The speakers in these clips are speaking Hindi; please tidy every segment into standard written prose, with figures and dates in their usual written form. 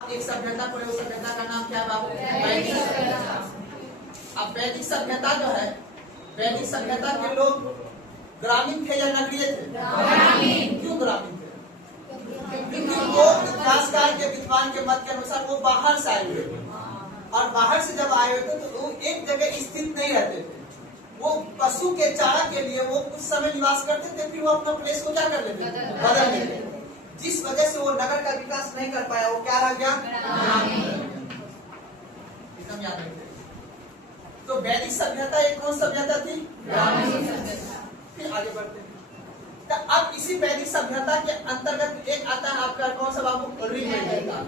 एक सभ्यता पर उस सभ्यता का नाम क्या बाबू? वैदिक सभ्यता। अब वैदिक सभ्यता जो है, वैदिक सभ्यता के लोग ग्रामीण थे या नगरीय थे? ग्रामीण। क्यों ग्रामीण थे? क्योंकि वो इतिहासकार के विद्वान के मत के अनुसार वो बाहर से आए हुए थे, और बाहर से जब आए हुए थे तो वो एक जगह स्थित नहीं रहते थे। वो पशु के चारा के लिए वो कुछ समय निवास करते थे, फिर वो अपना प्लेस को क्या कर लेते थे? बदल लेते थे। जिस वजह से वो नगर का विकास नहीं कर पाया, वो क्या रह गया? एकदम याद रखिए। तो वैदिक सभ्यता एक कौन सभ्यता थी? ग्रामीण सभ्यता। फिर आगे बढ़ते हैं। तो अब इसी वैदिक सभ्यता के अंतर्गत एक आता है आपका कौन सा बाबू? ऋग्वेद का,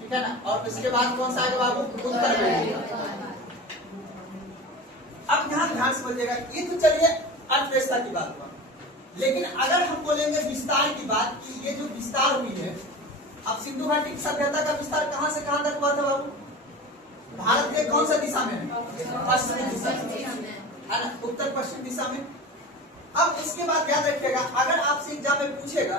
ठीक है ना। और उसके बाद कौन सा आगे बाबू? उत्तर वेद का। अब यहाँ ध्यान समझिएगा, ये तो चलिए अर्थव्यवस्था की बात हुआ, लेकिन अगर हम बोलेंगे विस्तार की बात कि ये जो विस्तार हुई है, अब सिंधु घाटी की सभ्यता का विस्तार कहां से कहां तक हुआ था बाबू? भारत के कौन सा दिशा में? पश्चिमी दिशा है ना, उत्तर पश्चिम दिशा में। अब इसके बाद याद रखिएगा, अगर आपसे एग्जाम में पूछेगा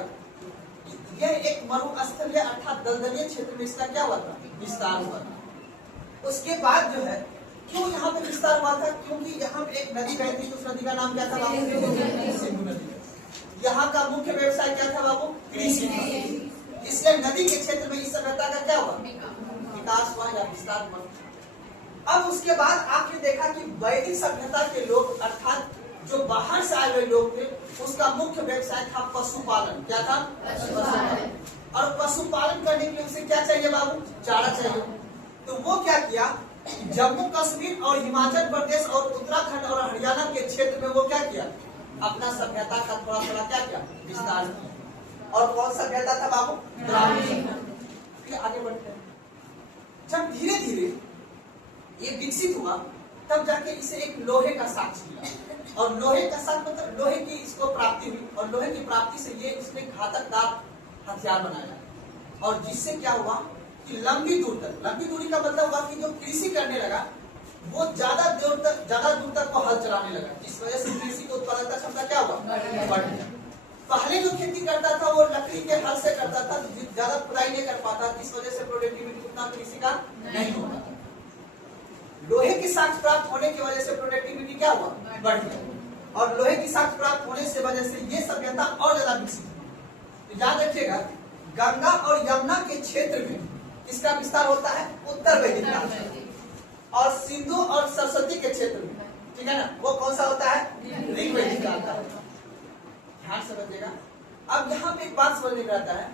कि यह एक मरुस्थलीय अर्थात दलदलीय क्षेत्र में इसका क्या हुआ था? विस्तार हुआ था। उसके बाद जो है क्यों यहाँ पे विस्तार हुआ था? क्योंकि यहाँ पे एक नदी बहती थी, उस नदी का नाम क्या था बाबू? सिंधु नदी। यहाँ का मुख्य व्यवसाय क्या था बाबू? कृषि था। इसलिए नदी के क्षेत्र में इस सभ्यता का क्या हुआ? विकास हुआ या विस्तार हुआ। अब उसके बाद आपने देखा कि वैदिक सभ्यता के लोग अर्थात जो बाहर से आए हुए लोग थे, उसका मुख्य व्यवसाय था पशुपालन। क्या था? पशुपालन। और पशुपालन करने के लिए उसे क्या चाहिए बाबू? चारा चाहिए। तो वो क्या किया, जम्मू कश्मीर और हिमाचल प्रदेश और उत्तराखंड और हरियाणा के क्षेत्र में वो क्या किया? अपना सभ्यता का थोड़ा थोड़ा क्या किया? विस्तार किया। और कौन सभ्यता था बाबू? ग्रामीण। फिर आगे बढ़ते हैं। जब धीरे धीरे ये विकसित हुआ, तब जाके इसे एक लोहे का साक्ष्य मिला, और लोहे का साक्ष्य मतलब लोहे की इसको प्राप्ति हुई, और लोहे की प्राप्ति से ये इसने घातकदार हथियार बनाया, और जिससे क्या हुआ कि लंबी दूरी का मतलब हुआ कि जो कृषि करने लगा वो ज्यादा दूर तक वो हल चलाने लगा, जिस वजह से कृषि की उत्पादकता क्षमता क्या हुआ? बढ़ गया। पहले जो खेती करता था वो लकड़ी के हल से करता था, ज्यादा खुदाई नहीं कर पाता, जिस वजह से प्रोडक्टिविटी उतना कृषि का नहीं होता। लोहे की साक्ष्य प्राप्त होने की वजह से प्रोडक्टिविटी क्या हुआ? बढ़ गया। और लोहे की साक्ष्य प्राप्त होने से वजह से ये सभ्यता और ज्यादा विकसित हुई। तो याद रखिएगा, गंगा और यमुना के क्षेत्र में इसका विस्तार होता है उत्तर वैदिक काल में, और सिंधु और सरस्वती के क्षेत्र में, ठीक है ना, वो कौन सा होता है? ऋग्वेदिक काल का। ध्यान समझिएगा। अब यहाँ पे एक बात समझने में आता है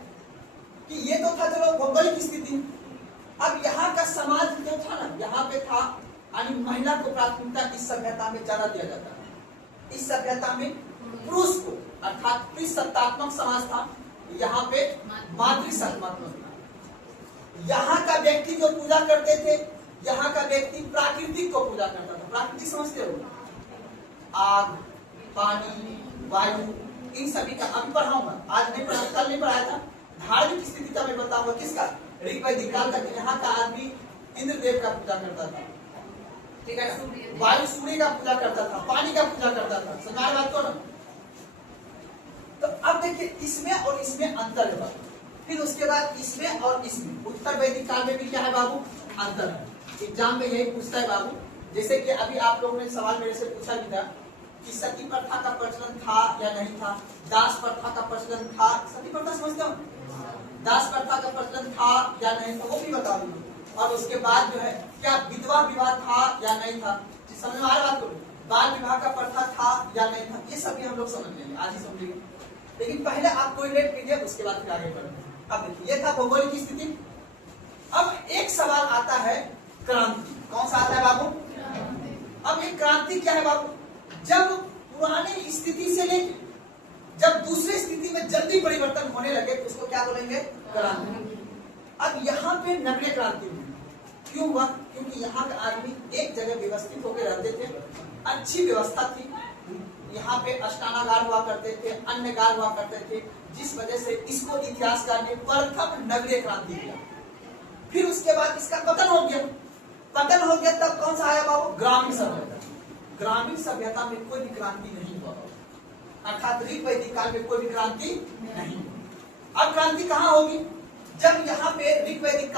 कि ये तो था चलो भौगोलिक स्थिति। अब यहाँ का समाज जो था ना, यहाँ पे था यानी महिला को प्राथमिकता इस सभ्यता में ज्यादा दिया जाता है। इस सभ्यता में पुरुष को अर्थात पुरुषसत्तात्मक समाज था, यहाँ पे मातृसत्तात्मक। यहाँ का व्यक्ति जो पूजा करते थे, यहाँ का व्यक्ति प्राकृतिक को पूजा करता था। प्राकृतिक समझते हो? आग, पानी, वायु, इन सभी का अभी पढ़ाऊंगा, आज नहीं पढ़ा, कल नहीं पढ़ाया था। धार्मिक स्थिति का मैं बताऊंगा किसका? ऋग्वैदिक काल तक यहाँ का आदमी इंद्रदेव का पूजा करता था, ठीक है ना, वायु सूर्य का पूजा करता था, पानी का पूजा करता था। समझ बात को ना? तो अब देखिए इसमें और इसमें अंतर है। फिर उसके बाद इसमें और इसमें उत्तर वैदिक काल में भी क्या है बाबू? अंतर है। एग्जाम में यही पूछता है बाबू। जैसे कि अभी आप लोगों ने सवाल मेरे से पूछा भी था कि सती प्रथा का प्रचलन था या नहीं था, दास प्रथा का प्रचलन था। सती प्रथा समझते हो? दास प्रथा का प्रचलन था या नहीं था, वो भी बता दूंगा। और उसके बाद जो है क्या विधवा विवाह था या नहीं था, समझ में आ रहा बात को? बाल विवाह का प्रथा था या नहीं था, ये सभी हम लोग समझ लेंगे, आज ही समझेंगे। लेकिन पहले आप कोई लेट कीजिए, उसके बाद फिर आगे बढ़ेंगे। अब देखिए ये था भौगोलिक स्थिति। अब एक सवाल आता है क्रांति। कौन सा आता है बाबू? अब एक क्रांति क्या है बाबू? जब पुराने स्थिति से लेकर जब दूसरी स्थिति में जल्दी परिवर्तन होने लगे तो उसको क्या बोलेंगे? क्रांति। अब यहाँ पे नगरीय क्रांति हुई। क्यों हुआ? क्योंकि यहाँ का आदमी एक जगह व्यवस्थित होकर रहते थे, अच्छी व्यवस्था थी, यहाँ पे अष्टानागार हुआ करते थे, अन्नगार हुआ करते थे, जिस वजह से इसको इतिहासकार ने प्रथम नगरीय क्रांति किया। फिर उसके बाद इसका पतन हो गया। पतन हो गया तब कौन सा आया बाबू? ग्रामीण सभ्यता। ग्रामीण सभ्यता में कोई भी क्रांति नहीं हुआ, अर्थात ऋग्वैदिक काल में कोई भी क्रांति नहीं। अब क्रांति कहाँ होगी? जब यहाँ पे ऋग्वैदिक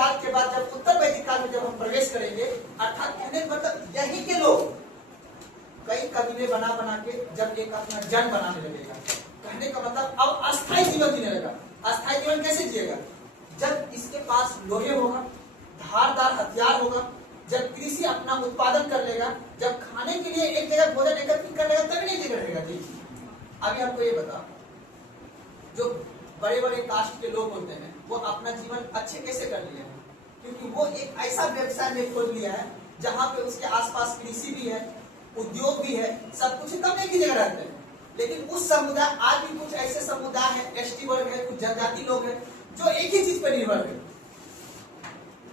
अर्थात कहने का मतलब यही के लोग कई कबीले बना बना के जब एक अपना जन बनाने लगेगा, कहने का मतलब अब अस्थायी जीवन जीने लगेगा। अस्थायी जीवन कैसे जिएगा? जब इसके पास लोहे होगा, धारदार हथियार होगा, जब कृषि अपना उत्पादन कर लेगा, जब खाने के लिए एक जगह भोजन एकत्रित कर लेगा, तभी नहीं जगह रहेगा। जी अभी आपको ये बता, जो बड़े बड़े कास्ट के लोग होते हैं वो अपना जीवन अच्छे कैसे कर लिए हैं? क्योंकि वो एक ऐसा व्यवसाय में खोल लिया है जहाँ पे उसके आसपास कृषि भी है, उद्योग भी है, सब कुछ तब एक ही जगह रहते हैं। लेकिन उस समुदाय, आज भी कुछ ऐसे समुदाय है, एसटी वर्ग है, कुछ जनजाति लोग हैं जो एक ही चीज पे निर्भर है,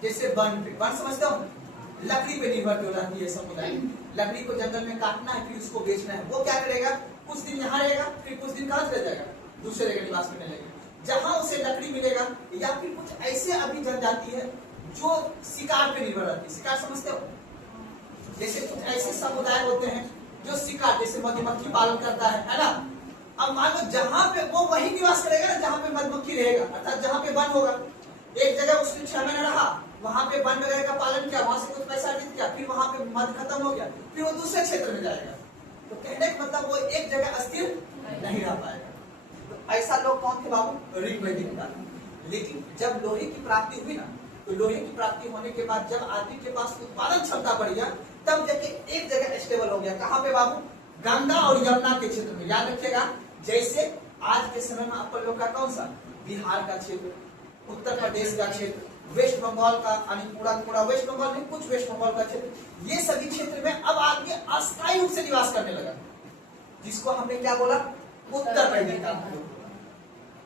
जैसे वन पे, वन समझते हो, लकड़ी पे निर्भर हो जाती है समुदाय। लकड़ी को जंगल में काटना है, फिर उसको बेचना है। वो क्या करेगा? कुछ दिन यहाँ रहेगा, फिर कुछ दिन कहाँ चले जाएगा? दूसरे जगह निवास करने लगेगा जहाँ उसे लकड़ी मिलेगा। या फिर कुछ ऐसे अभी जनजाति है जो शिकार पे निर्भर रहती है। शिकार समझते हो? जैसे कुछ ऐसे समुदाय होते हैं जो शिकार, जैसे मधुमक्खी पालन करता है ना। अब मान लो जहाँ पे वो वही निवास करेगा ना जहाँ पे मधुमक्खी रहेगा, अर्थात जहाँ पे वन होगा। एक जगह उसने 6 महीने रहा, वहां पे वन वगैरह का पालन किया, वहां से कुछ पैसा अर्जित किया, फिर वहां पे मध खत्म हो गया, फिर वो दूसरे क्षेत्र में जाएगा। तो कहने का मतलब वो एक जगह अस्थिर नहीं रह पाएगा। तो ऐसा लोग कौन थे बाबू? ऋग्वैदिक काल। लेकिन जब लोहे की प्राप्ति हुई ना, तो लोहे की प्राप्ति होने के बाद जब आदमी के पास उत्पादन क्षमता बढ़ गया, तब जाके एक जगह स्टेबल हो गया। कहाँ पे बाबू? गंगा और यमुना के क्षेत्र में। याद रखिएगा, जैसे आज के समय में अपन लोग का कौन सा? बिहार का क्षेत्र, उत्तर प्रदेश का क्षेत्र, वेस्ट बंगाल का, पूरा वेस्ट बंगाल नहीं, कुछ वेस्ट बंगाल का क्षेत्र, ये सभी क्षेत्र में अब आदमी अस्थायी रूप से निवास करने लगा, जिसको हमने क्या बोला? उत्तर वैदिक काल।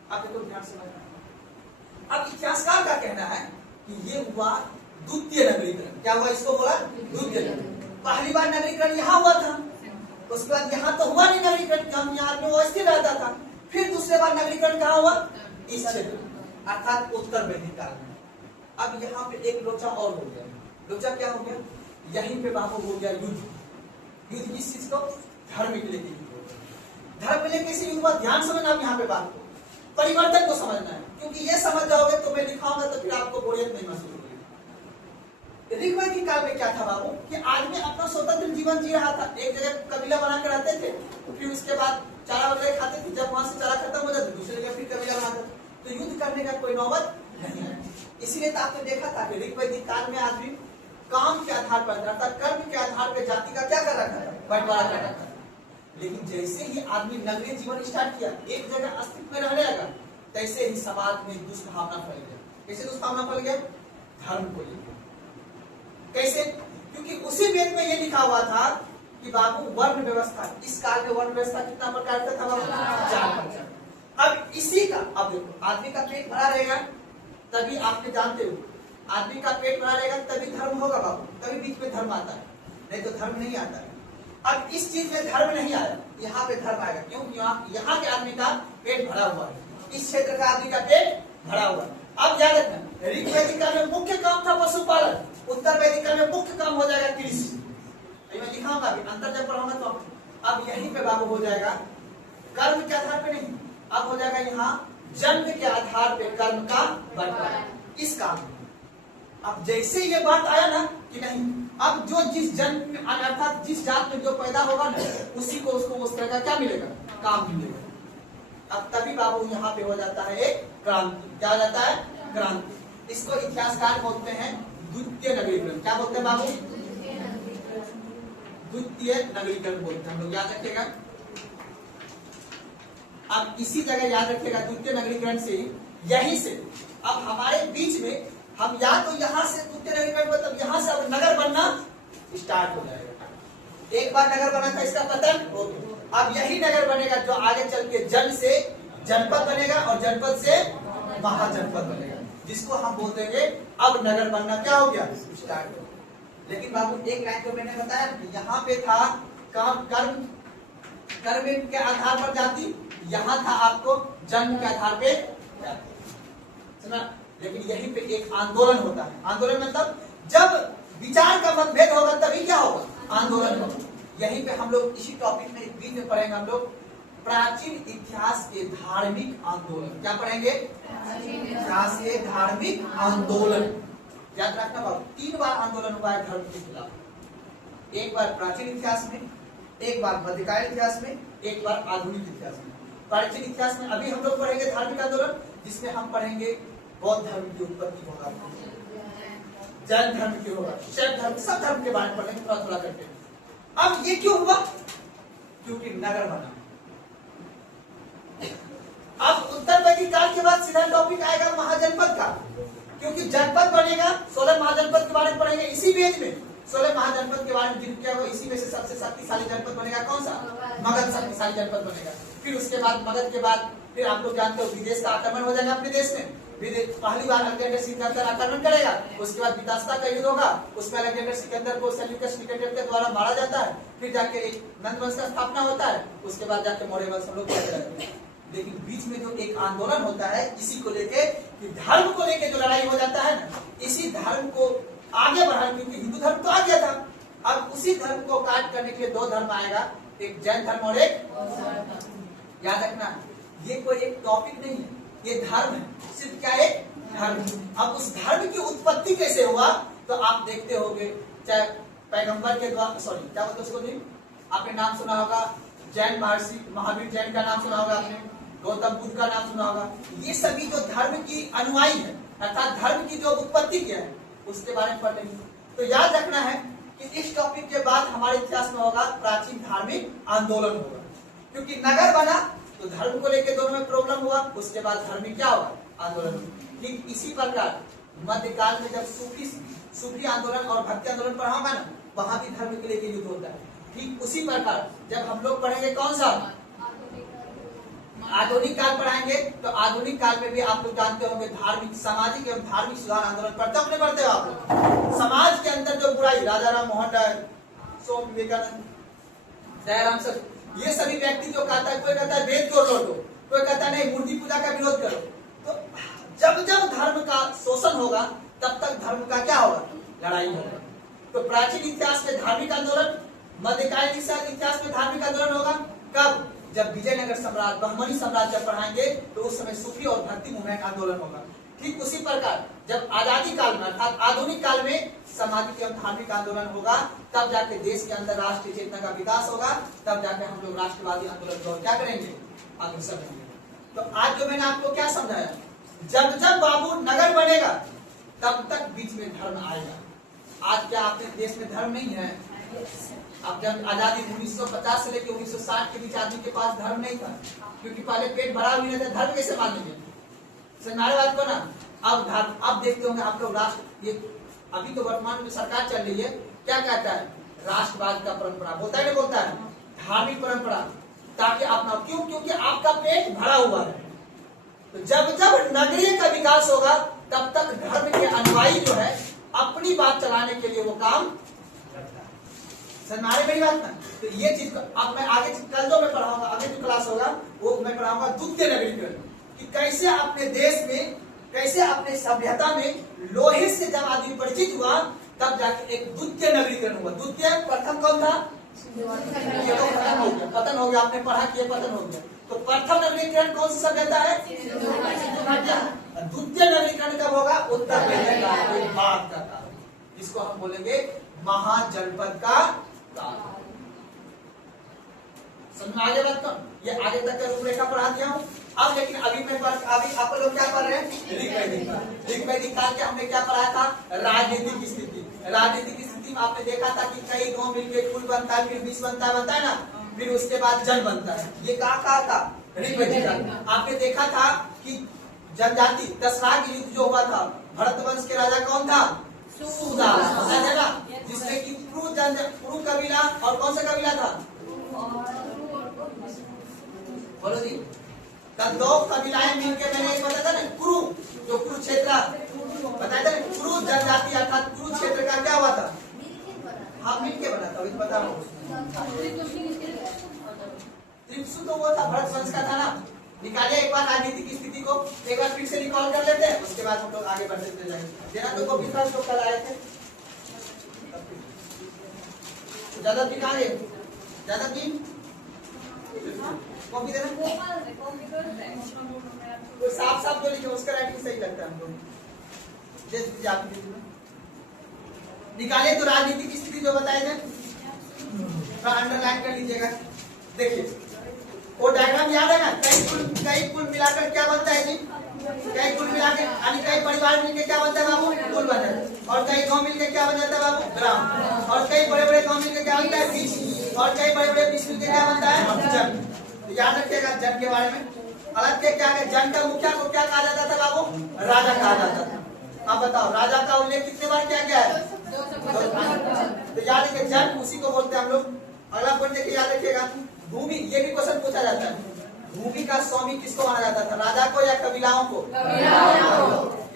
आप देखो ध्यान से समझना। अब इतिहासकार का कहना है कि ये हुआ द्वितीय नगरीकरण। क्या हुआ? इसको बोला द्वितीय नगरीकरण। पहली बार नगरीकरण यहाँ हुआ था, उसके बाद यहाँ तो हुआ नहीं नगरीकरण, हम यहाँ पे वो स्थिर रहता था। फिर दूसरे बार नगरीकरण कहाँ हुआ? इस क्षेत्र, अर्थात उत्तर वैदिक काल में। अब यहाँ पे एक लोचा और हो गया। लोचा क्या हो गया? यहीं पे बाबू हो गया युद्ध। युद्ध किस चीज को? धर्म के लिए युद्ध। धर्म के लिए कैसे युद्ध हुआ? ध्यान समझना आप यहाँ पे बात को, परिवर्तन को समझना है, क्योंकि ये समझ जाओगे तो मैं दिखाऊंगा तो फिर आपको बोरियत नहीं महसूस होगी। ऋग्वैदिक काल में क्या था बाबू? कि आदमी अपना स्वतंत्र जीवन जी रहा था, एक जगह कबीला बना के रहते थे, फिर उसके बाद चारा वगैरह खाते थे, जब वहां से चारा खत्म हो जाता दूसरी जगह फिर कबीला बनाते थे, तो युद्ध करने का कोई नौबत नहीं है। इसीलिए तो आपने देखा था कि ऋग्वैदिक काल में आदमी काम के आधार पर, अर्थात कर्म के आधार पर जाति का क्या कर रखा था? बंटवारा कर रखा था। लेकिन जैसे ही आदमी नगरीय जीवन स्टार्ट किया, एक जगह अस्तित्व में रहने लगा, तैसे ही समाज में दुष्भावना फैल गया। कैसे दुष्भावना फैल गया? धर्म को लेकर। कैसे? क्योंकि उसी वेद में ये लिखा हुआ था कि बाबू वर्ण व्यवस्था, इस काल में वर्ण व्यवस्था कितना प्रकार का था बाबू? 4 प्रकार। अब इसी का, अब देखो, आदमी का पेट भरा रहेगा तभी, आपने जानते हो, आदमी का पेट भरा रहेगा तभी धर्म होगा बाबू, तभी बीच में धर्म आता है, नहीं तो धर्म नहीं आता है। अब इस चीज में धर्म नहीं आया, यहाँ पे धर्म आएगा। क्यों? यहाँ के आदमी का पेट भरा हुआ है, इस क्षेत्र का आदमी का पेट भरा हुआ है। अब याद रखना, ऋग्वैदिक काल में मुख्य काम था पशुपालन, उत्तर वैदिक काल में मुख्य काम हो जाएगा कृषि। मैं लिखाऊंगा अभी, अंतर जब पढ़ाऊंगा तो अब यहीं पे बाबू हो जाएगा कर्म के आधार पे नहीं, अब हो जाएगा यहाँ जन्म के आधार पे कर्म का बंटवारा इस काम में। अब जैसे ये बात आया ना कि नहीं, अब जो जिस जन्म अर्थात जिस जात में जो पैदा होगा ना, उसी को उसको उस तरह का क्या मिलेगा? काम मिलेगा। अब तभी बाबू यहाँ पे हो जाता है एक क्रांति। क्या हो जाता है? क्रांति। इसको इतिहासकार बोलते हैं द्वितीय नगरीकरण। क्या बोलते हैं बाबू? द्वितीय नगरीकरण बोलते हैं हम लोग, याद रखिएगा। अब इसी जगह याद रखिएगा, द्वितीय नगरीकरण से यहीं से अब हमारे बीच में हम या तो यहाँ से द्वितीय नगरीकरण मतलब यहाँ से अब नगर बनना स्टार्ट हो जाएगा। एक बार नगर बना था, इसका पतन हो गया, अब यही नगर बनेगा जो आगे चल के जन से जनपद बनेगा और जनपद से महाजनपद बनेगा, जिसको हम बोल देंगे अब नगर बनना क्या हो गया? स्टार्ट हो गया। लेकिन बाबू एक लाइन जो मैंने बताया यहाँ पे था काम कर्म के आधार पर जाति, यहाँ था आपको जन्म के आधार पे जाति। लेकिन यहीं पे एक आंदोलन होता है। आंदोलन मतलब जब विचार का मतभेद होगा तभी क्या होगा? आंदोलन होगा। यहीं पे हम लोग इसी टॉपिक में बीच में पढ़ेंगे हम लोग प्राचीन इतिहास के धार्मिक आंदोलन। क्या पढ़ेंगे? इतिहास के धार्मिक आंदोलन। याद रखना बाबू, 3 बार आंदोलन हुआ है धर्म के खिलाफ। एक बार प्राचीन इतिहास में, एक बार मध्यकालीन इतिहास में, एक बार आधुनिक इतिहास में। प्राचीन इतिहास में अभी हम लोग पढ़ेंगे धार्मिक आंदोलन, जिसमें हम पढ़ेंगे बौद्ध धर्म की उत्पत्ति होगा, जैन धर्म की होगा, शैव धर्म, सब धर्म के बारे में पढ़ेंगे थोड़ा थोड़ा करके। अब ये क्यों हुआ? क्योंकि नगर बना। अब उत्तर वैदिक काल के बाद सीधा टॉपिक आएगा महाजनपद का, क्योंकि जनपद बनेगा। 16 महाजनपद के बारे में पढ़ेंगे इसी पेज में। 16 महाजनपद के बारे में जिन किया हुआ, इसी में से सबसे शक्तिशाली जनपद बनेगा कौन सा? मगध शक्तिशाली जनपद बनेगा। फिर उसके बाद मगध के बाद फिर आप लोग जानते हो विदेश का आक्रमण हो जाएगा अपने देश में। पहली बार अलेक्जेंडर सिकंदर आक्रमण करेगा, उसके बाद वितास्ता का युद्ध होगा, उसमें अलेक्जेंडर सिकंदर को सेल्यूकस निकेटर के द्वारा मारा जाता है। फिर जाके एक नंद वंश का स्थापना होता है, उसके बाद जाके मौर्य वंश हम लोग बढ़ते रहते हैं। लेकिन बीच में जो एक आंदोलन होता है इसी को लेके, कि धर्म को लेके जो लड़ाई हो जाता है ना, इसी धर्म को आगे बढ़ाने, क्योंकि हिंदू धर्म तो आ गया था, अब उसी धर्म को काट करने के लिए 2 धर्म आएगा, एक जैन धर्म और एक, याद रखना ये कोई एक टॉपिक नहीं है, ये धर्म है, सिर्फ क्या है? धर्म। अब उस धर्म की उत्पत्ति कैसे हुआ तो आप देखते होंगे, चाहे पैगंबर के द्वारा, सॉरी क्या बोलते उसको नहीं, आपने नाम सुना होगा जैन महर्षि महावीर जैन का नाम सुना होगा आपने, गौतम बुद्ध का नाम सुना होगा। ये सभी जो धर्म की अनुयायी है, अर्थात धर्म की जो उत्पत्ति किया है, उसके बारे में पढ़ लेंगे। तो याद रखना है कि इस टॉपिक के बाद हमारे इतिहास में होगा प्राचीन धार्मिक आंदोलन होगा, क्योंकि नगर बना तो धर्म को लेकर दोनों में प्रॉब्लम हुआ, उसके बाद धार्मिक क्या होगा? आंदोलन। ठीक इसी प्रकार मध्यकाल में जब सूफी आंदोलन और भक्ति आंदोलन पढ़ाऊंगा ना, वहां भी धर्म के लेकर युद्ध होता है। ठीक उसी प्रकार जब हम लोग पढ़ेंगे कौन सा? आधुनिक काल पढ़ाएंगे, तो आधुनिक काल में भी आप लोग जानते होंगे धार्मिक, सामाजिक एवं धार्मिक सुधार आंदोलन पढ़ते हो आप लोग। समाज के अंदर जो बुराई, राजा राम मोहन राय, स्वामी विवेकानंद, दयाराम सर, ये सभी व्यक्ति जो कहता है, कोई कहता है वेद को लौटो, कोई कहता है नहीं मूर्ति पूजा का विरोध करो। तो जब जब धर्म का शोषण होगा तब तक धर्म का क्या होगा? लड़ाई होगा। तो प्राचीन इतिहास में धार्मिक आंदोलन, मध्यकालीन इतिहास में धार्मिक आंदोलन होगा। कब? जब विजयनगर सम्राट, बहमनी साम्राज्य पढ़ाएंगे तो उस समय सूफी और भक्ति मूवमेंट आंदोलन होगा। ठीक उसी प्रकार जब आजादी काल में अर्थात आधुनिक काल में सामाजिक एवं धार्मिक आंदोलन होगा, तब जाके देश के अंदर राष्ट्रीय चेतना का विकास होगा, तब जाके हम लोग राष्ट्रवादी आंदोलन को क्या करेंगे? अग्रसर करेंगे। तो आज जो मैंने आपको क्या समझाया, जब जब बाबू नगर बनेगा तब तक बीच में धर्म आएगा। आज क्या आपके देश में धर्म नहीं है? अब जब आजादी 1950 से लेकर 1960 के बीच आदमी के पास धर्म नहीं था, क्योंकि पहले पेट भरा हुआ नहीं था, धर्म कैसे मानेंगे? हमारे बात को ना, अब देखते होंगे आप लोग राष्ट्र, ये अभी तो वर्तमान में सरकार चल रही है, क्या कहता है? राष्ट्रवाद का परंपरा बोलता है, नहीं बोलता है? धार्मिक परंपरा, ताकि अपना, क्यों? क्योंकि आपका पेट भरा हुआ है। तो जब जब नगरीय का विकास होगा तब तक धर्म के अनुयायी जो है अपनी बात चलाने के लिए वो काम करता है। समझ मेरी बात ना? तो ये चीज अब मैं आगे कल जो मैं पढ़ाऊंगा, आगे जो क्लास होगा वो मैं पढ़ाऊंगा द्वितीय नगरीकरण, कि कैसे अपने देश में, कैसे अपने सभ्यता में लोहे से जब आदमी परिचित हुआ तब जाके एक द्वितीय नगरीकरण हुआ। द्वितीय, प्रथम कौन था? ये तो खत्म हो गया, पतन हो गया, आपने पढ़ा कि ये पतन हो गया। तो प्रथम नगरीकरण कौन सी सभ्यता है? द्वितीय नगरीकरण कब होगा? उत्तर वैदिक काल के बाद का काल, जिसको हम बोलेंगे महाजनपद का काल। समझ आगे बात कौन? ये आगे तक का रूपरेखा पढ़ा दिया हूँ। अब लेकिन अभी आप लोग क्या पढ़ रहे हैं? ऋग्वैदिक काल। ऋग्वैदिक काल के हमने क्या पढ़ाया था? राजनीतिक स्थिति। राजनीतिक स्थिति में आपने देखा था कि कई गांव मिलकर कुल बनता है, फिर विष बनता है ना, फिर उसके बाद जन बनता है। ये कहा था? ऋग्वैदिक काल। आपने देखा था कि जनजाति दशराग युद्ध जो हुआ था, भरत वंश के राजा कौन था? सुदास, है ना, जिसमें कि पुरु कबीला और कौन सा कबीला था? बोलो जी। तब 2 कबीलाएं मिलकर, मैंने एक बताया था ना, कुरु, जो कुरुक्षेत्र बताया था, कुरु जनजाति अर्थात कुरुक्षेत्र का क्या हुआ था? हाँ मिलके बना था, तो बता रहा हूँ। त्रिपसु तो वो था, भरत वंश का था ना। निकालिए एक बार राजनीतिक स्थिति को, एक बार फिर से रिकॉल कर लेते हैं, उसके बाद हम लोग आगे बढ़ते चले जाएंगे। देना तो कॉपी क्लास तो कल आए थे, ज्यादा दिन आ गए, ज्यादा दिन कॉपी देना, साफ साफ जो लिखे उसका राइटिंग सही लगता है हमको। जैसे आपकी निकाले तो राजनीतिक स्थिति जो बताए थे अंडरलाइन कर लीजिएगा। देखिए वो डायग्राम याद है ना, कई कुल मिलाकर क्या बनता है जी, कई कुल मिलाकर यानी कई परिवार मिलकर क्या बनता है बाबू, कुल बनता है। और कई गांव मिलकर क्या बन जाता है बाबू, ग्राम। और कई बड़े बड़े गांव मिलकर क्या बनता है, बीच। और कई बड़े बड़े बीच मिलकर क्या बनता है, जन। तो याद रखिएगा जन के बारे में। अलग के क्या है, जन का मुखिया को क्या कहा जाता था बाबू, राजा कहा जाता था। अब बताओ राजा का उल्लेख कितने बार किया गया है, तो याद रखिए जन उसी को बोलते हैं हम लोग। अगला पॉइंट देखिए, याद रखिएगा भूमि, ये भी क्वेश्चन पूछा जाता है। भूमि का स्वामी किसको माना जाता था, राजा को या कबीलाओं को,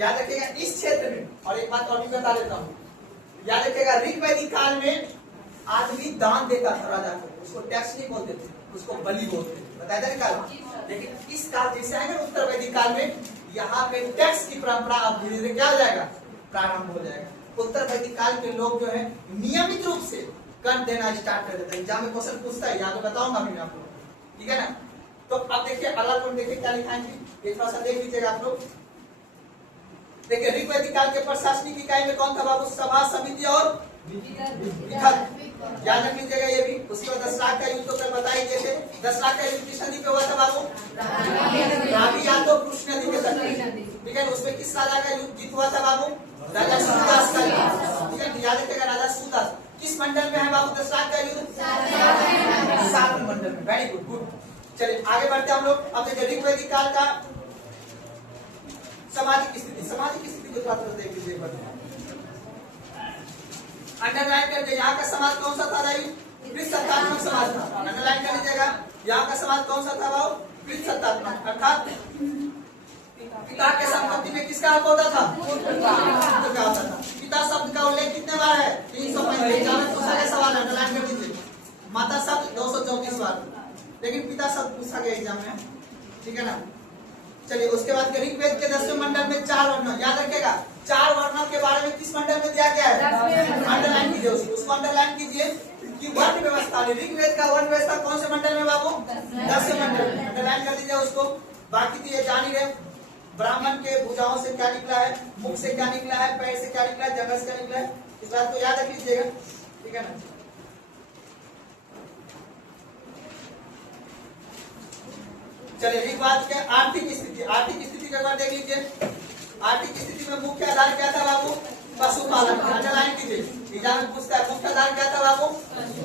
याद रखिएगा इस क्षेत्र में। और एक बात और भी बता देता हूँ, याद रखिएगा ऋग वैदिक काल में आदमी दान देता था राजा को, उसको टैक्स नहीं बोलते थे, उसको बलि बोलते थे, बताया था काल। लेकिन इस काल जैसे आएगा उत्तर वैदिक काल में, यहाँ पे टैक्स की परंपरा अब धीरे धीरे क्या हो जाएगा, प्रारंभ हो जाएगा। उत्तर वैदिक काल के लोग जो है नियमित रूप से कर देना स्टार्ट कर देते हैं। एग्जाम में क्वेश्चन पूछता है, यहाँ पे बताऊंगा मैं आपको, ठीक है ना। तो अब देखिए अगला पॉइंट देखिए क्या लिखा है, ये थोड़ा सा देख लीजिएगा आप लोग। देखिए ऋग वैदिक काल के प्रशासनिक इकाई में कौन था बाबू, सभा, समिति और विधत, याद रख लीजिएगा ये भी। उसके बाद 10 लाख का युद्ध तो कल बता ही दिए थे। 10 लाख का युद्ध किस नदी पे हुआ था बाबू, रावी या तो कृष्ण नदी के तट, ठीक है। उसमें किस राजा का युद्ध जीत हुआ था बाबू, राजा सूरदास का, ठीक है। याद रखिएगा राजा सूरदास किस मंडल में है बाबू, 10 लाख का युद्ध 7 मंडल में। Very good, good. चलिए आगे बढ़ते हम लोग। अब देखिए ऋग वैदिक काल का सामाजिक स्थिति, सामाजिक स्थिति को थोड़ा देख लीजिए। अंडरलाइन कर दीजिए, यहाँ का समाज कौन सा था भाई, कृतसत्तात्मक समाज था। अंडरलाइन कर लीजिएगा, यहाँ का समाज कौन सा था बाबू, कृतसत्तात्मक, अर्थात पिता के संपत्ति में किसका हक होता था, पुत्र का होता था। पिता शब्द का उल्लेख कितने बार है, 335 पूछा गया सवाल, अंडरलाइन कर दीजिए। माता शब्द 234 बार, लेकिन पिता शब्द पूछा गया एग्जाम में, ठीक है ना। चलिए उसके बाद ऋग्वेद के 10वें मंडल में 4 वर्ण, याद रखिएगा 4 वर्णों के बारे में किस मंडल में दिया गया है, अंडरलाइन कीजिए उसको अंडरलाइन कीजिए कि वर्ण व्यवस्था, ऋग्वेद का वर्ण व्यवस्था कौन से मंडल में बाबू, 10वें मंडल में, अंडरलाइन कर लीजिए उसको। बाकी तो ये जान ही रहे, ब्राह्मण के भुजाओं से क्या निकला है, मुख से क्या निकला है, पैर से क्या निकला है, जंघ से क्या निकला है, इस बात को याद रख लीजिएगा, ठीक है ना। चलिए ऋग्वेद के आर्थिक स्थिति, आर्थिक स्थिति के बारे देख लीजिए। आर्थिक स्थिति में मुख्य आधार क्या था बाबू, पशुपालन, अंडरलाइन कीजिए, एग्जाम में पूछता है मुख्य आधार क्या था बाबू,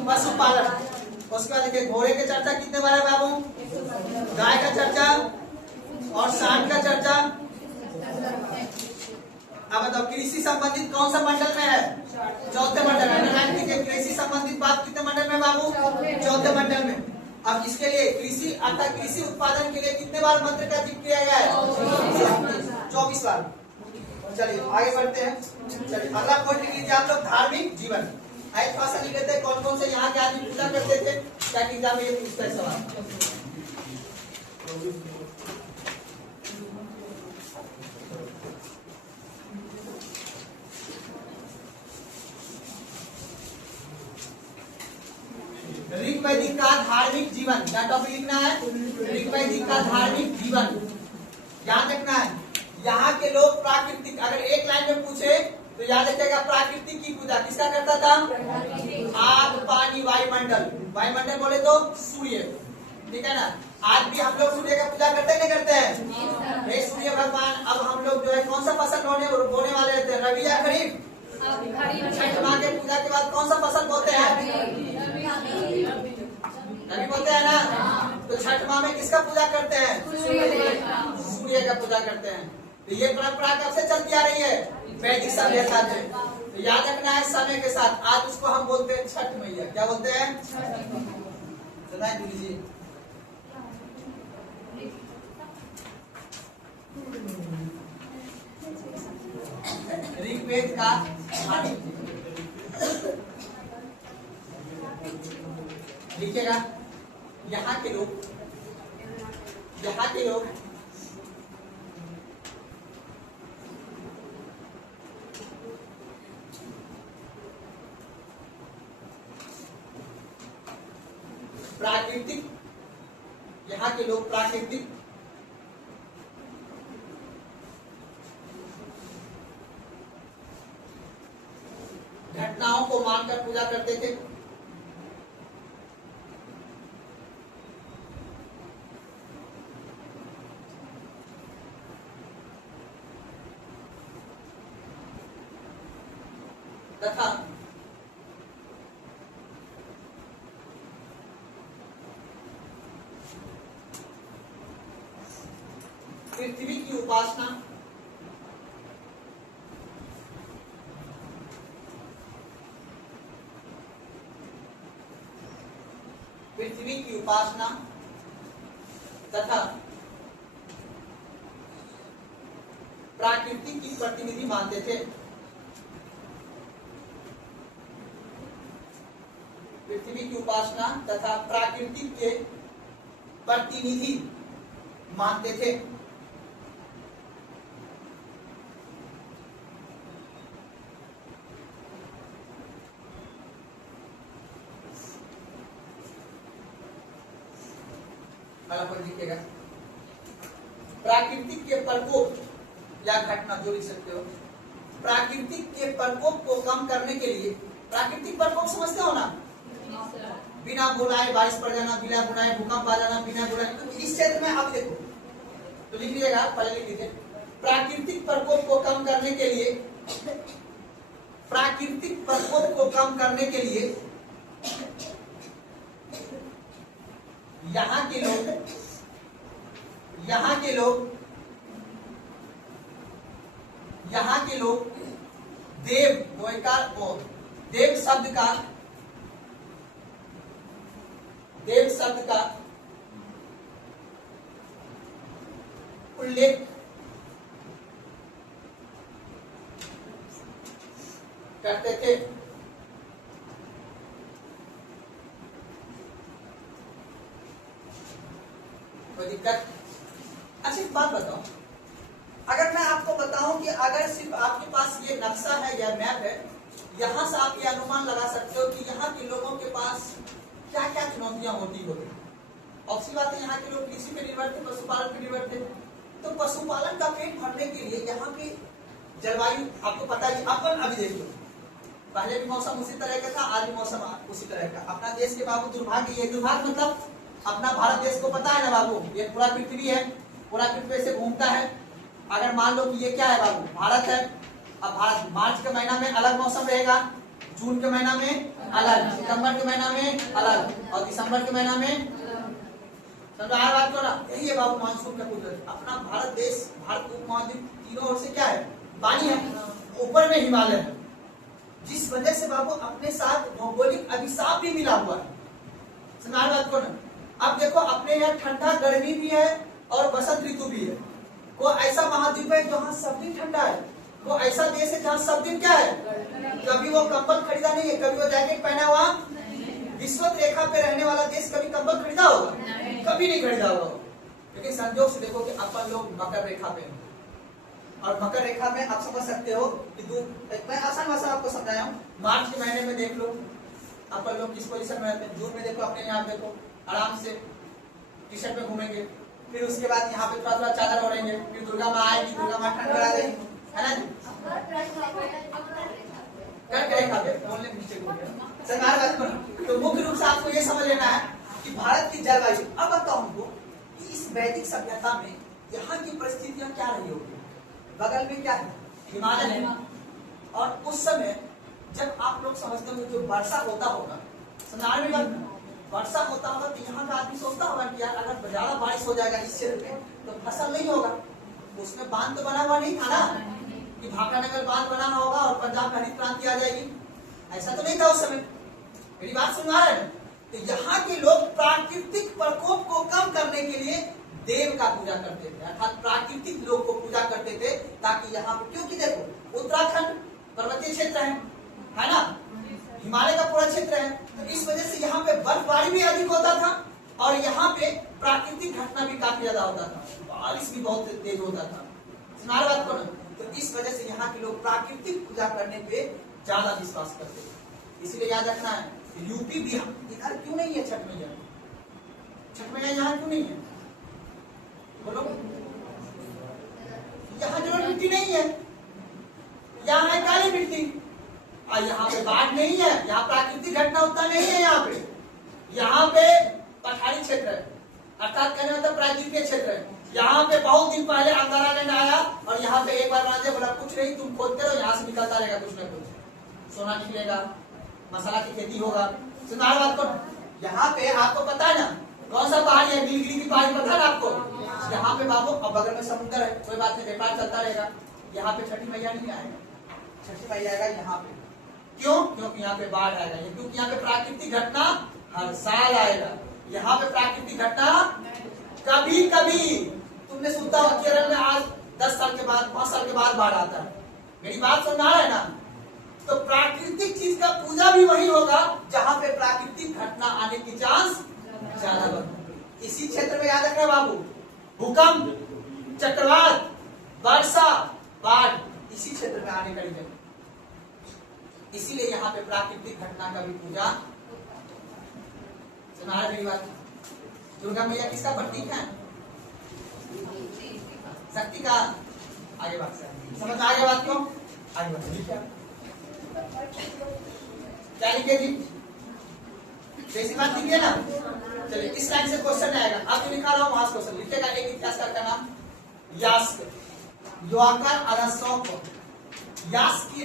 पशुपालन। उसके बाद देखिए घोड़े की चर्चा कितने बार है बाबू, गाय का चर्चा और सांड का चर्चा। अब बताओ कृषि संबंधित कौन सा मंडल में है, 4थे मंडल में, अंडरलाइन कीजिए। कृषि संबंधित बात कितने मंडल में बाबू, 4थे मंडल में। अब इसके लिए कृषि अर्थात कृषि उत्पादन के लिए कितने बार मंत्र का जिक्र किया गया है, 24 बार। चलिए आगे बढ़ते हैं। चलिए अगला पॉइंट लिख लीजिए आप लोग, धार्मिक जीवन। आइए थोड़ा सा लिख लेते हैं कौन कौन से यहाँ के आदमी पूजा करते थे, क्या एग्जाम में ये पूछता है सवाल। ऋग वैदिक का धार्मिक जीवन, क्या टॉपिक लिखना है, ऋग वैदिक का धार्मिक जीवन, याद रखना है। यहाँ के लोग प्राकृतिक, अगर एक लाइन में पूछे तो याद रखिएगा प्राकृतिक की पूजा किसका करता था, आग, पानी, वायुमंडल। वायुमंडल बोले तो सूर्य, ठीक है ना। आज भी हम लोग सूर्य का पूजा करते नहीं करते हैं, हे सूर्य भगवान। अब हम लोग जो है कौन सा फसल बोने वाले रहते हैं, रबी या खरीफ। छठ माँ के पूजा के बाद कौन सा फसल बोते हैं, रबी बोलते हैं ना। तो छठ माह में किसका पूजा करते हैं, सूर्य का पूजा करते हैं। तो ये परंपरा कब से चलती आ रही है, वैदिक सभ्यता से। तो याद रखना है समय के साथ, आज उसको हम बोलते हैं छठ मैया, क्या बोलते हैं, बताएं दीजिए। ऋग्वेद का लिखिएगा, यहाँ के लोग प्राकृतिक, यहाँ के लोग प्राकृतिक घटनाओं को मानकर पूजा करते थे। तथा पृथ्वी की उपासना तथा प्रकृति की प्रतिनिधि मानते थे। पृथ्वी की उपासना तथा प्रकृति के प्रतिनिधि मानते थे। लिखिएगा प्राकृतिक के प्रकोप या घटना जो लिख सकते हो। प्राकृतिक के प्रकोप को कम करने के लिए, प्राकृतिक प्रकोप समझते हो ना, बिना बुलाए बारिश पड़ जाना, बिना बुलाए भूकंप आ जाना, बिना बुलाए, तो इस क्षेत्र में आप देखो तो लिख लीजिएगा, पहले लिख लीजिए प्राकृतिक प्रकोप को कम करने के लिए, प्राकृतिक प्रकोप को कम करने के लिए यहाँ के लोग देव शब्द का उल्लेख करते थे। कोई दिक्कत? अच्छा एक बात बताओ, अगर मैं आपको बताऊं कि अगर सिर्फ आपके पास ये नक्शा है या मैप है, यहाँ से आप ये अनुमान लगा सकते हो कि यहाँ के लोगों के पास क्या क्या चुनौतियां होती होगी। और सी बात है, यहाँ के लोग कृषि पे निर्भर थे, पशुपालन पे निर्भर थे। तो पशुपालन का पेट भरने के लिए यहाँ की जलवायु आपको पता है। अपन अभी देख लो, पहले भी मौसम उसी तरह का था, आज भी मौसम उसी तरह का। अपना देश के बाबू दुर्भाग्य, ये दुर्भाग्य मतलब अपना भारत देश को पता है ना बाबू, ये पूरा पृथ्वी है, पूरा पृथ्वी से घूमता है। अगर मान लो कि ये क्या है बाबू, भारत है। अब भारत मार्च के महीना में अलग मौसम रहेगा, जून के महीना में अलग, सितंबर के महीना में अलग, और दिसंबर के महीना में समझा बात को ना। यही है बाबू मानसून का कुदरत। अपना भारत देश, भारत उपमहाद्वीप तीनों ओर से क्या है, पानी है, ऊपर में हिमालय है, जिस वजह से बाबू अपने साथ भौगोलिक अभिशाप भी मिला हुआ है। समझा बात को ना। अब देखो अपने यहाँ ठंडा गर्मी भी है और बसंत ऋतु भी है। कोई ऐसा महाद्वीप है जहाँ सब दिन ठंडा है, वो ऐसा देश है जहाँ सब दिन क्या है, कभी वो कंबल खरीदा नहीं है, कभी वो जैकेट पहना हुआ। विश्वत रेखा पे रहने वाला देश कभी कंबल खरीदा होगा? कभी नहीं खरीदा होगा। लेकिन संयोग से देखो कि अपन लोग मकर रेखा पे हैं, और मकर रेखा में आप समझ सकते हो कि मैं आसान भाषा आपको समझाया हूँ। मार्च के महीने में देख लो अपन लोग किस पोजीशन में रहते हैं। जून में देखो अपने यहाँ देखो आराम से टी शर्ट में घूमेंगे, फिर उसके बाद यहाँ पे थोड़ा थोड़ा चादर ओढ़ेंगे, फिर दुर्गा माँ आएगी, दुर्गा माँ ठंड करा देगी, है ना जी। कर्क रेखा पे बोलने में मिस्टेक हो गया, सरकार बात करो। तो मुख्य रूप से आपको ये समझ लेना है कि भारत की जलवायु। अब बताओ हमको कि इस वैदिक सभ्यता में यहाँ की परिस्थितियां क्या रही होगी। बगल में क्या है, हिमालय है, और उस समय जब आप लोग समझते हो जो वर्षा होता होगा, समझ में वर्षा होता होगा, तो यहाँ का आदमी सोचता होगा कि यार अगर ज्यादा बारिश हो जाएगा इस क्षेत्र में तो फसल नहीं होगा। उसमें बांध तो बना हुआ नहीं था ना कि भाखड़ानगर बांध बना होगा और पंजाब में हरित क्रांति आ जाएगी, ऐसा तो नहीं था उस समय। मेरी बात सुन रहा है। तो यहाँ के लोग प्राकृतिक प्रकोप को कम करने के लिए देव का पूजा करते थे, अर्थात प्राकृतिक लोग को पूजा करते थे, ताकि यहाँ पे, क्योंकि देखो उत्तराखंड पर्वतीय क्षेत्र है ना, हिमालय का पूरा क्षेत्र है, तो इस वजह से यहाँ पे बर्फबारी भी अधिक होता था, और यहाँ पे प्राकृतिक घटना भी काफी ज्यादा होता था, बारिश भी बहुत तेज होता था। सुना बात को ना। तो इस वजह से यहाँ के लोग प्राकृतिक पूजा करने पे ज्यादा विश्वास करते थे। इसलिए याद रखना है, यूपी बिहार इधर क्यों नहीं है छठ मैया, छठ मैया यहाँ क्यों नहीं है, बोलो। यहाँ जलोढ़ मिट्टी नहीं है, यहाँ है काली मिट्टी। और यहाँ पे बाढ़ नहीं है, यहाँ प्राकृतिक घटना उतना नहीं है। यहाँ पे पठारी क्षेत्र है, अर्थात कहने मतलब प्राकृतिक क्षेत्र है। यहाँ पे बहुत दिन पहले अंगारा लैंड आया और यहाँ पे एक बार राजा बोला कुछ नहीं तुम खोदते रहो, यहाँ से निकलता रहेगा कुछ न कुछ, सोना निकलेगा, मसाला की खेती होगा। सुना बात को, यहाँ पे आपको पता है ना कौन सा पहाड़ी है, नीलगिरी की पहाड़ी पता है ना आपको। यहाँ पे बाबू अब बगल में समुद्र है, कोई बात नहीं, व्यापार चलता रहेगा। यहाँ पे छठी मैया नहीं आएगा, छठी मैया आएगा यहाँ पे। क्यों? क्योंकि यहाँ पे बाढ़ आएगा, क्योंकि यहाँ पे प्राकृतिक घटना हर साल आएगा। यहाँ पे प्राकृतिक घटना कभी कभी तुमने सुनता हो केरल में आज 10 साल के बाद 5 साल के बाद बाढ़ आता है। मेरी बात समझ आ रहा है ना? तो प्राकृतिक चीज का पूजा भी वही होगा जहाँ पे प्राकृतिक घटना आने की चांस ज्यादा बनती। इसी क्षेत्र में याद रखना बाबू, भूकंप, चक्रवात, वर्षा, बाढ़ इसी क्षेत्र में आने का है। इसीलिए यहाँ पे प्राकृतिक घटना का भी पूजा। सुना है मेरी बात? दुर्गा मैया किसका प्रतीक है? शक्ति का। आगे बात समझ आ गया बात को? आगे बात क्या लिखे जी? जैसी बात लिखिए ना। चलिए इस लाइन से क्वेश्चन आएगा, आप जो लिखा रहा हूँ वहां से क्वेश्चन लिखेगा। एक इतिहासकार का नाम यास्क, योआकर अरसोक। यास्क के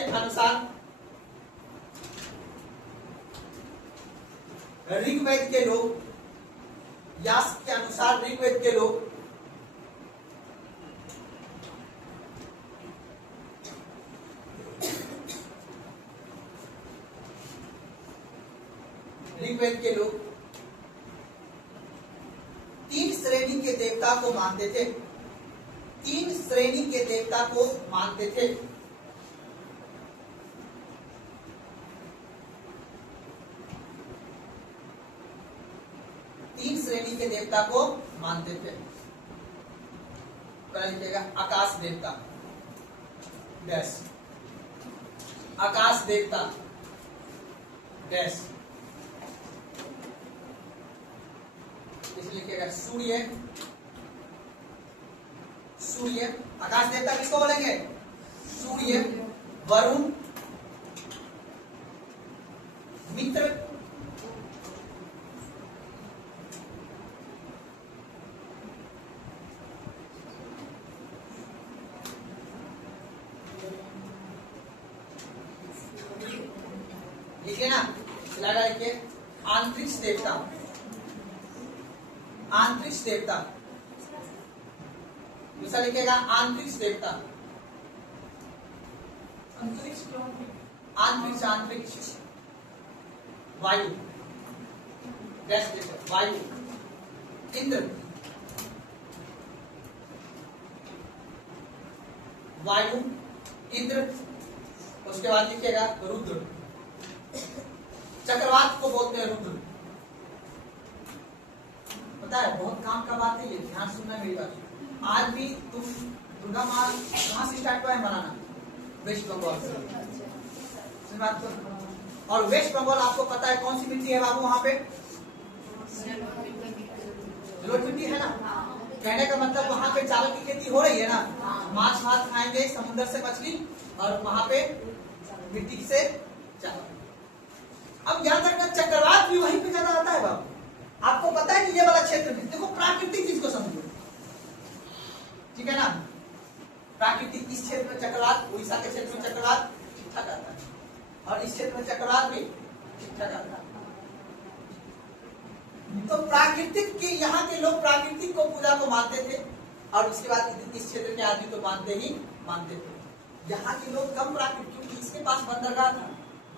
अनुसार ऋग्वेद के लोग, यास्क के अनुसार ऋग्वेद के लोग तीन श्रेणी के देवता को मानते थे। तीन श्रेणी के देवता को मानते थे। तीन श्रेणी के देवता को मानते थे। पहला लिखेगा आकाश देवता, डैश, आकाश देवता, डैश। इसलिए लिखेगा सूर्य। सूर्य, आकाश देवता किसको बोलेंगे? सूर्य, वरुण, मित्र, लिखे ना, लाडा लिखे आंतरिक्ष देवता। आंतरिक्ष देवता, दूसरा लिखेगा आंतरिक्ष देवता। आंतरिक्ष, आंतरिक्ष, वायु, वायु, इंद्र, वायु, इंद्र। उसके बाद लिखेगा रुद्र। चक्रवात को बोलते हैं रुद्र। पता है बहुत काम का बात है ये, ध्यान सुनना मेरी बात। आज भी तुम दुर्गा माँ कहाँ से स्टार्ट हुआ है मनाना? वेस्ट बंगाल से। बात तो, और वेस्ट बंगाल आपको पता है कौन सी मिट्टी है बाबू? वहाँ पे जलोढ़ मिट्टी है ना। कहने का मतलब वहाँ पे चावल की खेती हो रही है ना, माछ भात खाएंगे समुद्र से मछली, और वहाँ पे मिट्टी से चावल। अब याद रखना चक्रवात भी वहीं पे ज्यादा आता है बाबू। आपको पता है कि ये वाला क्षेत्र में देखो प्राकृतिक चीज को समझो, ठीक है ना। प्राकृतिक इस क्षेत्र में चक्रवात, उड़ीसा के क्षेत्र में चक्रवात ठीक ठाक आता है, और इस क्षेत्र में चक्रवात भी ठीक ठाक आता है। तो प्राकृतिक के यहाँ के लोग प्राकृतिक को पूजा को मानते थे, और उसके बाद इस क्षेत्र के आदमी तो मानते ही मानते थे। यहाँ के लोग कम प्राकृतिक, क्योंकि इसके पास बंदरगाह था,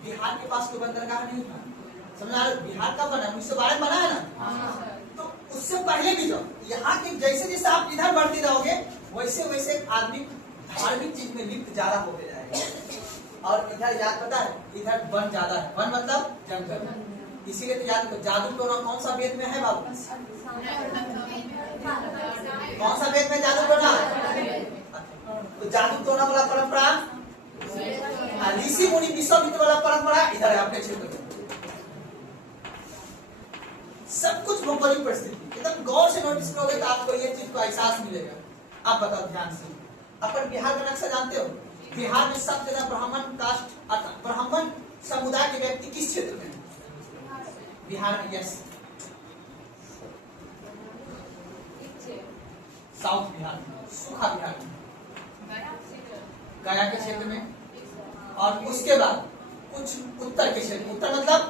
बिहार के पास तो बंदरगाह नहीं था। समझा? बिहार का बना 1912 बना है ना। तो उससे पहले भी जो यहाँ के जैसे जैसे आप इधर बढ़ते रहोगे वैसे वैसे आदमी धार्मिक चीज में लिप्त ज्यादा होते जाएगा। और इधर याद पता है, इधर वन ज्यादा है। वन मतलब जंगल। इसीलिए तो याद रखो जादू टोना कौन सा वेद में है बाबू? कौन सा वेद में जादू टोना? तो जादू टोना वाला परंपरा, ऋषि मुनि विश्वामित्र वाला परंपरा इधर है अपने क्षेत्र में। सब कुछ भौगोलिक परिस्थिति एकदम गौर से नोटिस करोगे तो आपको ये चीज का एहसास मिलेगा। आप बताओ ध्यान से, अपन बिहार का नक्शा जानते हो? बिहार में सबसे ज्यादा ब्राह्मण कास्ट अर्थात ब्राह्मण समुदाय के व्यक्ति किस क्षेत्र में है? बिहार में। यस, साउथ बिहार में, सूखा बिहार में, गया के क्षेत्र में, और उसके बाद कुछ उत्तर के क्षेत्र। उत्तर मतलब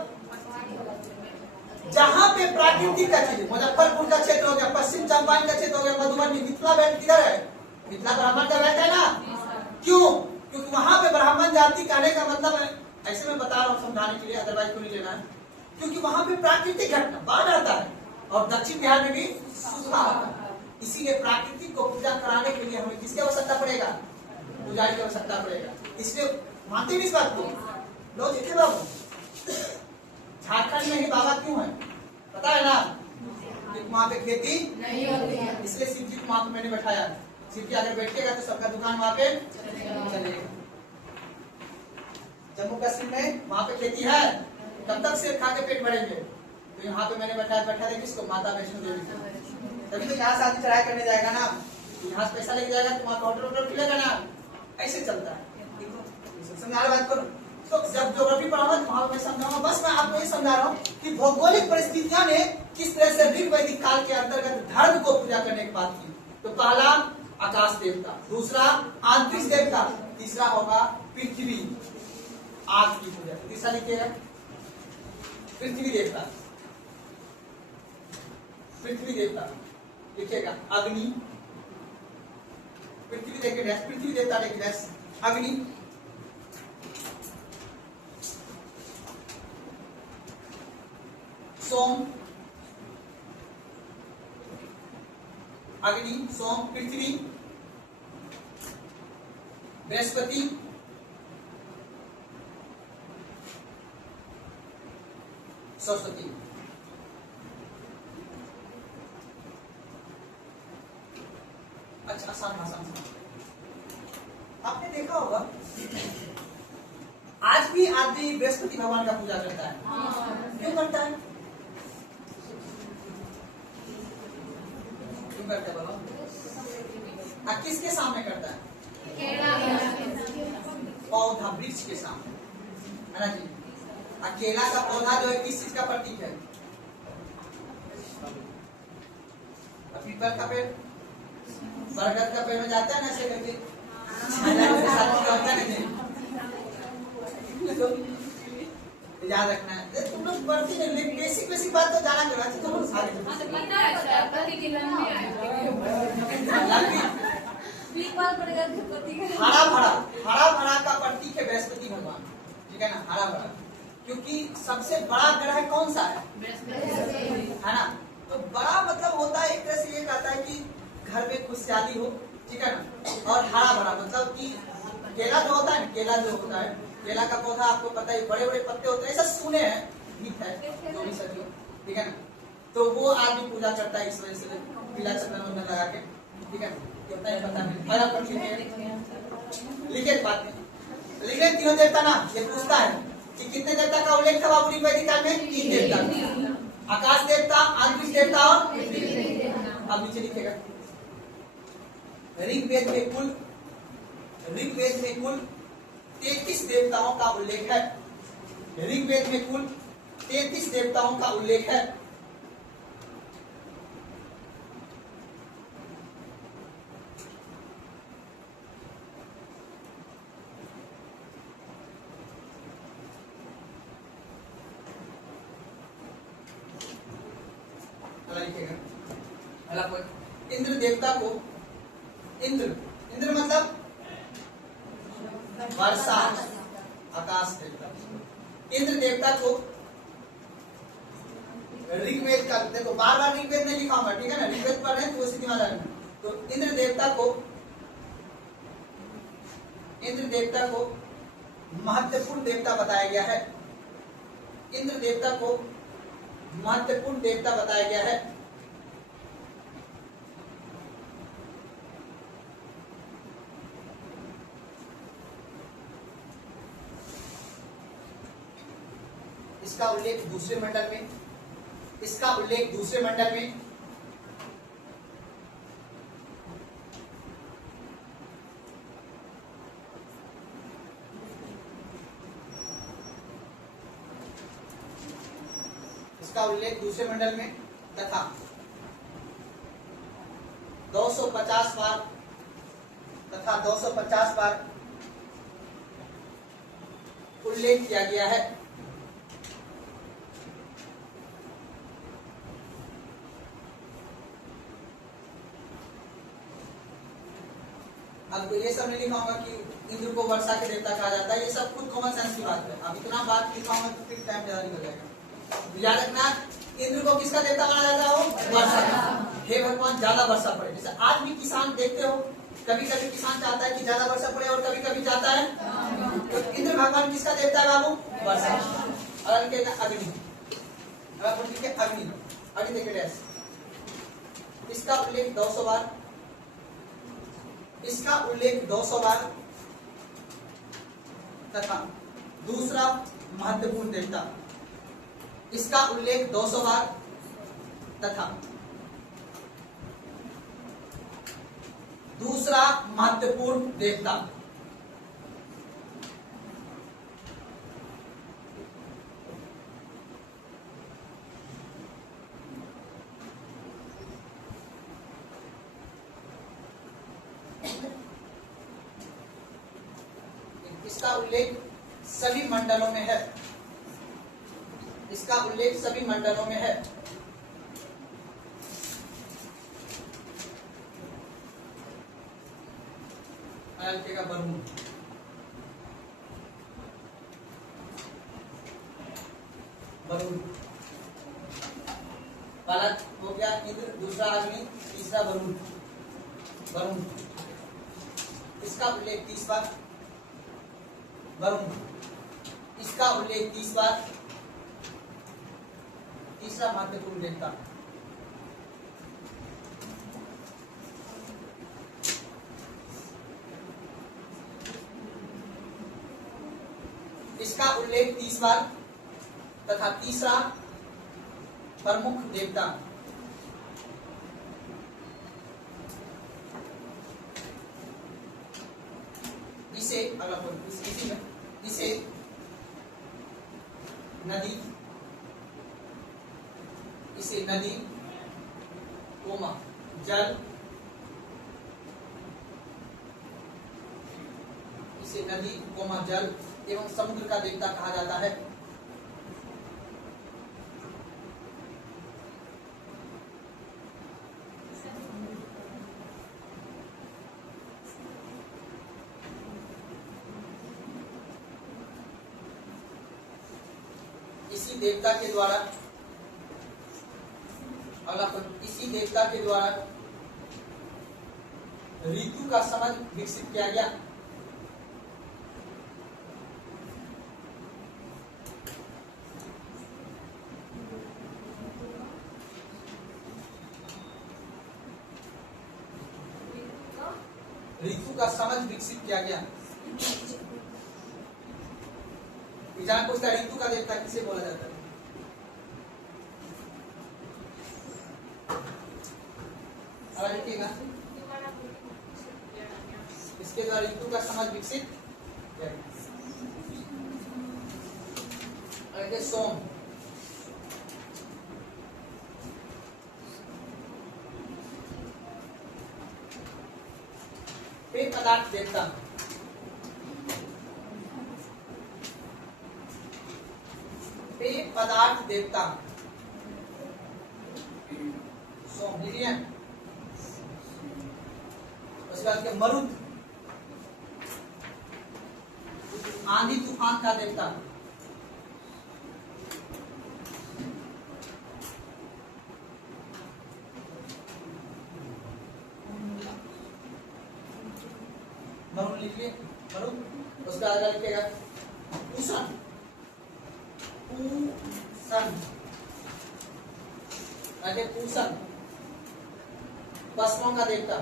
जहां पे प्राकृतिक का चीज, मुजफ्फरपुर का क्षेत्र हो गया, पश्चिम चंपारण का क्षेत्र हो गया, मधुबनी, मिथिला बेल्ट किधर है? मिथिला ब्राह्मण का बेल्ट है ना। क्यों? क्योंकि वहां पे ब्राह्मण जाति कहने का मतलब है, ऐसे मैं बता रहा हूँ समझाने के लिए, अदरवाइज को नहीं लेना है, क्योंकि वहां पे प्राकृतिक घटना बाढ़ आता है और दक्षिण बिहार में भी सूखा आता है। इसीलिए प्राकृतिक को पूजा कराने के लिए हमें किसकी आवश्यकता पड़ेगा? पुजारी की आवश्यकता पड़ेगा। इसलिए मानते नहीं इस बात को? लो जीते बाबू, झारखंड में ही बाबा क्यों है पता है ना? क्योंकि वहाँ पे खेती नहीं होती है, इसलिए शिव जी को वहाँ पे मैंने बैठाया। शिव जी अगर बैठेगा तो सबका दुकान वहाँ पे चलेगा। जम्मू कश्मीर में वहाँ पे खेती है, तब तक सेब खा के पेट भरेंगे। तो यहाँ पे मैंने बैठा दे किसको? माता वैष्णो देवी। तभी तो यहाँ शादी चढ़ाई करने जाएगा ना, यहाँ से पैसा लेके जाएगा तो वहाँ होटल खुलेगा ना। ऐसे चलता है। समझा बात करो। तो जब ज्योग्राफी पढ़ाऊंगा तो वहां मैं समझाऊंगा। बस मैं आपको ये समझा रहा हूँ कि भौगोलिक परिस्थितियां ने किस तरह से ऋग वैदिक काल के अंतर्गत धर्म को पूजा करने की बात की। तो पहला आकाश देवता, दूसरा आंतरिक देवता, तीसरा होगा पृथ्वी आग की पूजा। तीसरा लिखिएगा पृथ्वी देवता, पृथ्वी देवता लिखिएगा अग्नि, पृथ्वी देखिए पृथ्वी देवता देखिए अग्नि, सोम, अग्नि, सोम, पृथ्वी, बृहस्पति, सरस्वती। अच्छा आसान भाषा में आपने देखा होगा आज भी आदमी बृहस्पति भगवान का पूजा करता है। क्यों करता है? क्यों करता है बोलो? किसके सामने करता है? पौधा वृक्ष के सामने, है ना जी। केला का पौधा जो है किस चीज का प्रतीक है? पीपल का पेड़, बरगद का पेड़ में जाता है ना ऐसे करके याद रखना है। तुम लोग पढ़ती नहीं, लेकिन बेसिक बेसिक बात तो जाना करो। अच्छा तुम हरा भरा का प्रतीक है बृहस्पति भगवान, ठीक है ना। हरा भरा क्योंकि सबसे बड़ा ग्रह कौन सा है? है ना। तो बड़ा मतलब होता है एक तरह से ये कहता है कि घर में खुशहाली हो, ठीक है ना। और हरा भरा मतलब कि केला जो होता है, केला जो होता है, केला का पौधा आपको पता है बड़े बड़े पत्ते होते हैं, ऐसा सुने हैं, हित है जो भी सदियों, ठीक है ना। तो वो आदमी पूजा करता है इस वजह से पीला चंदन लगा के, ठीक है ना। पता नहीं लिखे बात नहीं लिखे तीनों देवता ना। ये पूछता है कि कितने देवता का उल्लेख था बाबू वैदिक काल में? 3 देवता, आकाश देवता, आंतरिक देवता और अब नीचे लिखेगा ऋग्वेद में कुल 33 देवताओं का उल्लेख है। ऋग्वेद में कुल 33 देवताओं का उल्लेख है। इंद्र देवता को इंद्र मतलब वर्षा, आकाश देवता। इंद्र देवता को ऋग्वेद का, देखो बार बार ऋग्वेद नहीं लिखा ठीक है ना, ऋग्वेद पढ़ रहे हैं तो उसी दिमाग रखना। तो इंद्र देवता को महत्वपूर्ण देवता बताया गया है। इंद्र देवता को महत्वपूर्ण देवता बताया गया है। इसका उल्लेख दूसरे मंडल में, इसका उल्लेख दूसरे मंडल में तथा 250 बार तथा 250 बार उल्लेख किया गया है। अब ये सब नहीं लिखा होगा कि इंद्र को वर्षा के देवता कहा जाता है, ये सब खुद कॉमन सेंस की बात है। अब इतना बात लिखा होगा तो फिर टाइम ज्यादा निकल जाएगा। याद रखना, इंद्र को किसका देवता माना जाता हो? वर्षा का। हे भगवान ज्यादा वर्षा पड़े। जैसे आज भी किसान देखते हो, कभी कभी किसान चाहता है कि ज्यादा वर्षा पड़े और कभी कभी चाहता है तो इंद्र भगवान किसका देवता है बाबू? वर्षा। अगर लिखेगा अग्नि, अगर लिखे अग्नि, अग्नि देखे इसका उल्लेख 200 बार, इसका उल्लेख 200 बार तथा दूसरा महत्वपूर्ण देवता, इसका उल्लेख 200 बार तथा दूसरा महत्वपूर्ण देवता। इसका उल्लेख सभी मंडलों में है, इसका उल्लेख सभी मंडलों में है। लिखेगा वरुण, वरुण पहला हो गया इंद्र, दूसरा अग्नि, तीसरा वरुण, वरुण। इसका उल्लेख 30 बार, वरुण, इसका उल्लेख 30 बार, तीसरा महत्वपूर्ण देवता। इसका उल्लेख 30 बार तथा तीसरा प्रमुख देवता। इसे इसे नदी, इसे नदी कोमा जल, इसे नदी कोमा जल एवं समुद्र का देवता कहा जाता है। इसी देवता के द्वारा, इसी देवता के द्वारा ऋतु का समझ विकसित किया गया। ऋतु का समझ विकसित किया गया। एग्जाम पूछता है ऋतु का देवता किसे बोला जाता है? अब लिखिएगा, इसके द्वारा ऋतु का समझ विकसित किया गया। सोम, पेय पदार्थ देवता, पेय पदार्थ देवता सोम। उसके बाद मरुत, आंधी तूफान का देवता। मरुन लिखिए, मरुन। उसका आगे लिखिएगा पूषण, पूषण, आगे पूषण पशुओं का देवता।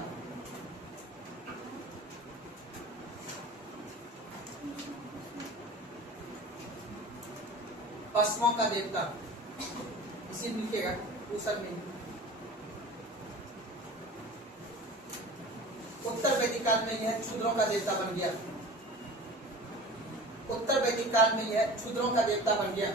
पशुओं का देवता इसी लिखेगा पूषण में। उत्तर वैदिक काल में यह क्षुद्रों का देवता बन गया। उत्तर वैदिक काल में यह क्षुद्रों का देवता बन गया।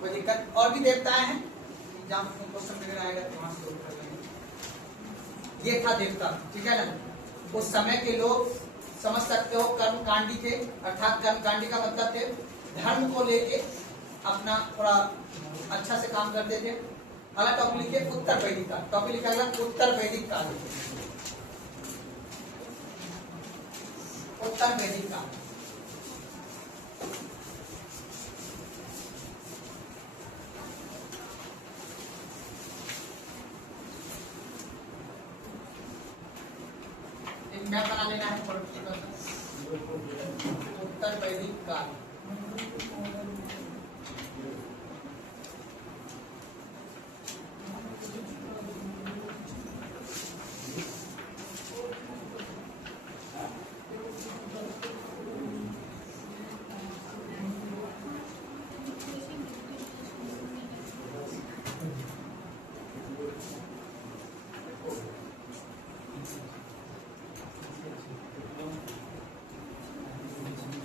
कोई दिक्कत। और भी देवताएं हैं, एग्जाम में क्वेश्चन वगैरह आएगा तो वहां से लोग कर लेंगे। ये था देवता, ठीक है ना। उस समय के लोग समझ सकते हो कर्मकांडी थे, अर्थात कर्मकांडी का मतलब थे धर्म को लेके अपना थोड़ा अच्छा से काम करते थे। अगला टॉपिक लिखिए उत्तर वैदिक काल। टॉपिक लिखा गया उत्तर वैदिक काल। उत्तर वैदिक काल एक मैप बना लेना है उत्तर वैदिक काल।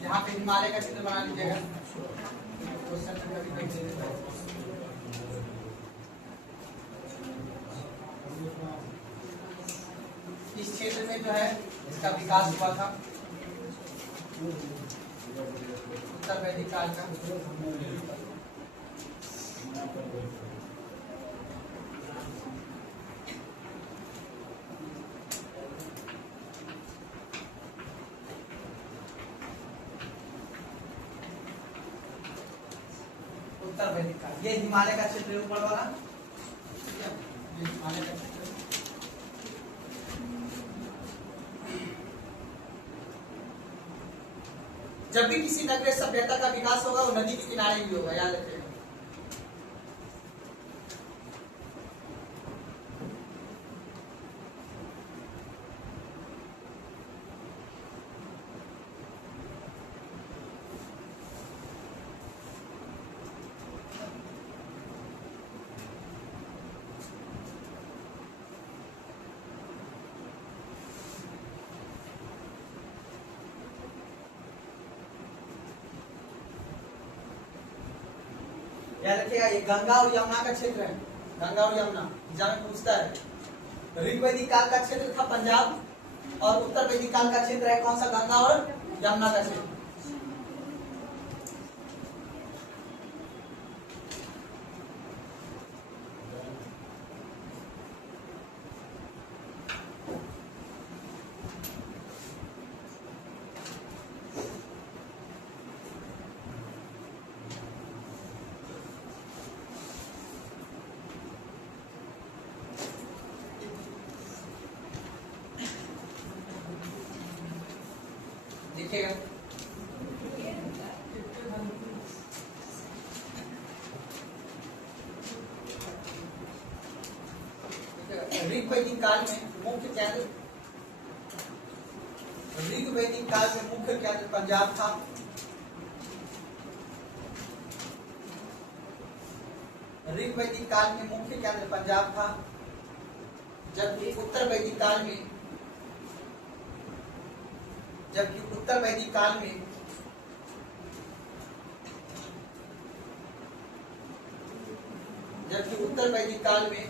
यहाँ पे हिमालय का चित्र बना लीजिएगा। इस क्षेत्र में जो है इसका विकास हुआ था उत्तर वैदिक काल का। उत्तर वैदिक काल, ये हिमालय का क्षेत्र ऊपर वाला, ठीक है, ये हिमालय का क्षेत्र। जब भी किसी नगरीय सभ्यता का विकास होगा वो नदी के किनारे ही होगा, याद रखिएगा। याद रखिएगा ये गंगा और यमुना का क्षेत्र है। गंगा और यमुना एग्जाम में पूछता है। ऋग वैदिक काल का क्षेत्र था पंजाब और उत्तर वैदिक काल का क्षेत्र है कौन सा? गंगा और यमुना का क्षेत्र। देखिएगा ऋग वैदिक काल में मुख्य केंद्र, ऋग वैदिक काल में मुख्य केंद्र पंजाब था। ऋग वैदिक काल में मुख्य केंद्र पंजाब था, जबकि उत्तर वैदिक काल में उत्तर वैदिक काल में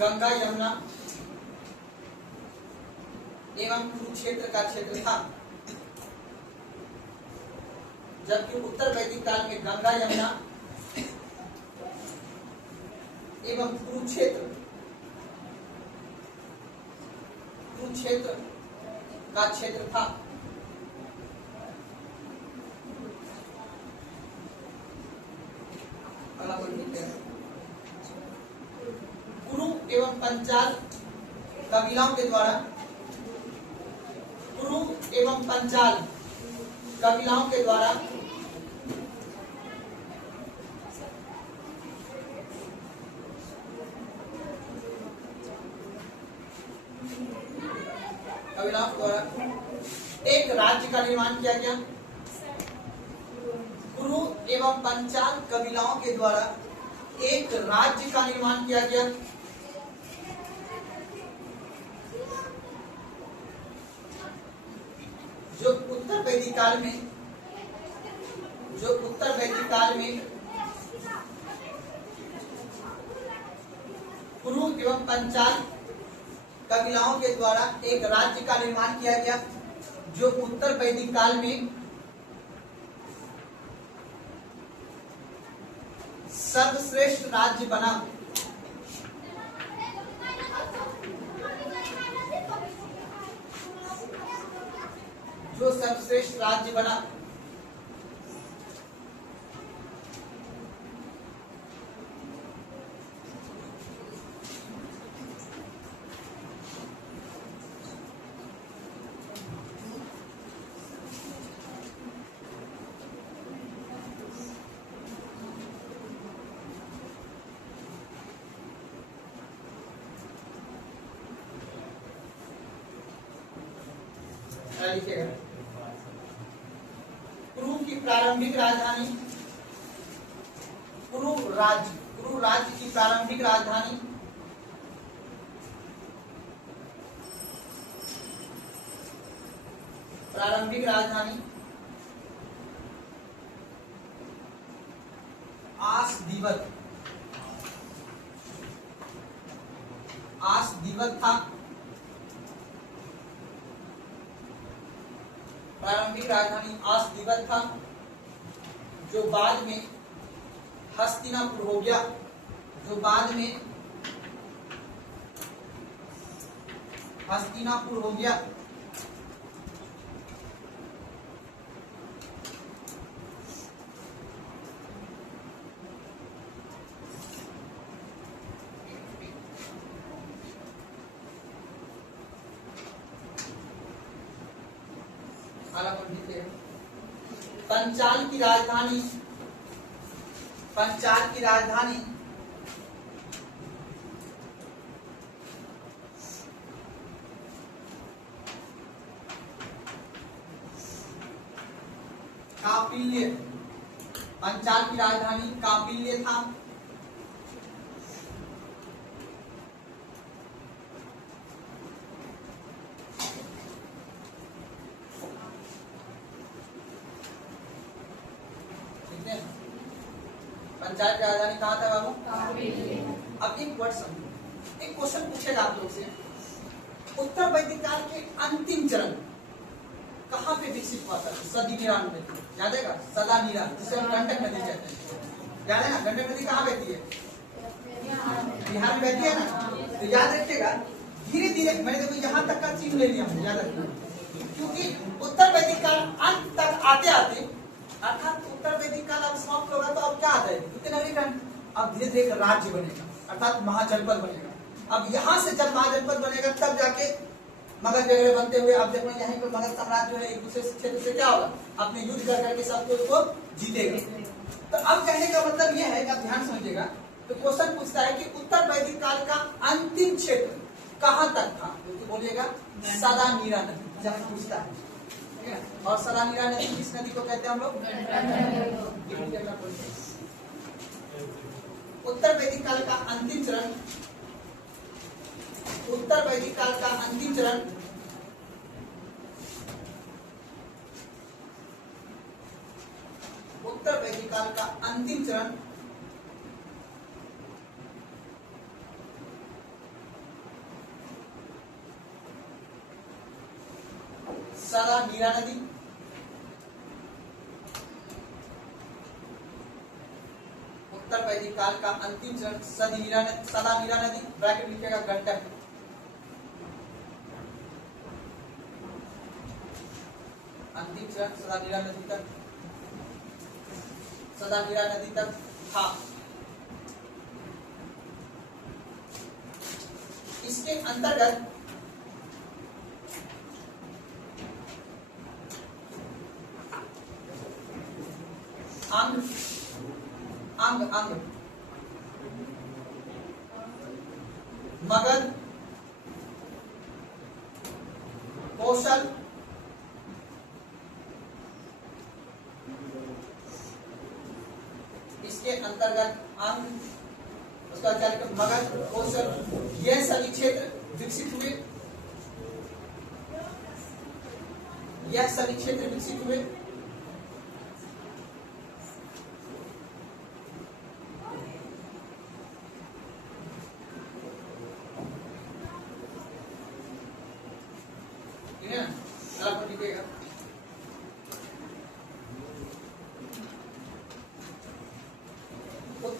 गंगा यमुना एवं कुरुक्षेत्र का क्षेत्र था। जबकि उत्तर वैदिक काल में गंगा यमुना एवं कुरुक्षेत्र का क्षेत्र था। कुरु एवं पंचाल कबीलाओं के द्वारा एक राज्य का निर्माण किया गया। कुरु एवं पंचाल कबीलाओं के द्वारा एक राज्य का निर्माण किया गया। जो उत्तर वैदिक काल में जो उत्तर वैदिक काल में कुरु एवं पंचाल कबीलाओं के द्वारा एक राज्य का निर्माण किया गया, जो उत्तर वैदिक काल में सर्वश्रेष्ठ राज्य बना। जो सर्वश्रेष्ठ राज्य बना। लिखिएगा कुरु की प्रारंभिक राजधानी, कुरु राज्य की प्रारंभिक राजधानी आसदीवत था। प्रारंभिक राजधानी आसदीवत था, जो बाद में हस्तिनापुर हो गया। पंचाल की राजधानी कापिल्य। पंचाल की राजधानी कापिल्य था। पंचायत की राजधानी कहाँ था बाबू? अब एक वर्ड समझो, एक क्वेश्चन पूछेगा आप लोग से, उत्तर वैदिक काल के अंतिम चरण कहाँ पे विकसित हुआ था? सदी नीरान में, याद है का? सदा नीरान, जिसे हम गंडक नदी कहते हैं, याद है ना? गंडक नदी कहाँ बहती है? बिहार में बहती है ना? तो याद रखिएगा, धीरे धीरे मैंने देखो यहाँ तक का चीज ले लिया, याद रखना, क्योंकि उत्तर वैदिक काल अंत तक आते आते, अर्थात उत्तर वैदिक काल अब समाप्त होगा तो अब क्या आता है? नगरीकरण। अब धीरे धीरे एक राज्य बनेगा, अर्थात महाजनपद बनेगा। अब यहाँ से जब महाजनपद बनेगा तब जाके मगध वगैरह बनते हुए, अब जब यहाँ पर मगध साम्राज्य जो है एक दूसरे क्षेत्र से क्या होगा? अपने युद्ध कर करके सबको उसको जीतेगा। तो अब कहने का मतलब यह है कि आप ध्यान समझिएगा, तो क्वेश्चन पूछता है कि उत्तर वैदिक काल का अंतिम क्षेत्र कहाँ तक था? तो बोलिएगा सदा नीरा नदी, जब पूछता है। और सदा नीरा नदी किस नदी को कहते हैं हम लोग? उत्तर वैदिक काल का अंतिम चरण, उत्तर वैदिक काल का अंतिम चरण उत्तर वैदिक काल का अंतिम चरण सदा नीरा नदी। उत्तर वैदिक काल का अंतिम चरण सदा नीरा नदी, ब्रैकेट लिखिएगा गंडक। अंतिम चरण सदा नीरा नदी तक था। इसके अंतर्गत अंग मगध, कौशल, इसके अंतर्गत अंग, उसका मगध, कौशल, यह सभी क्षेत्र विकसित हुए।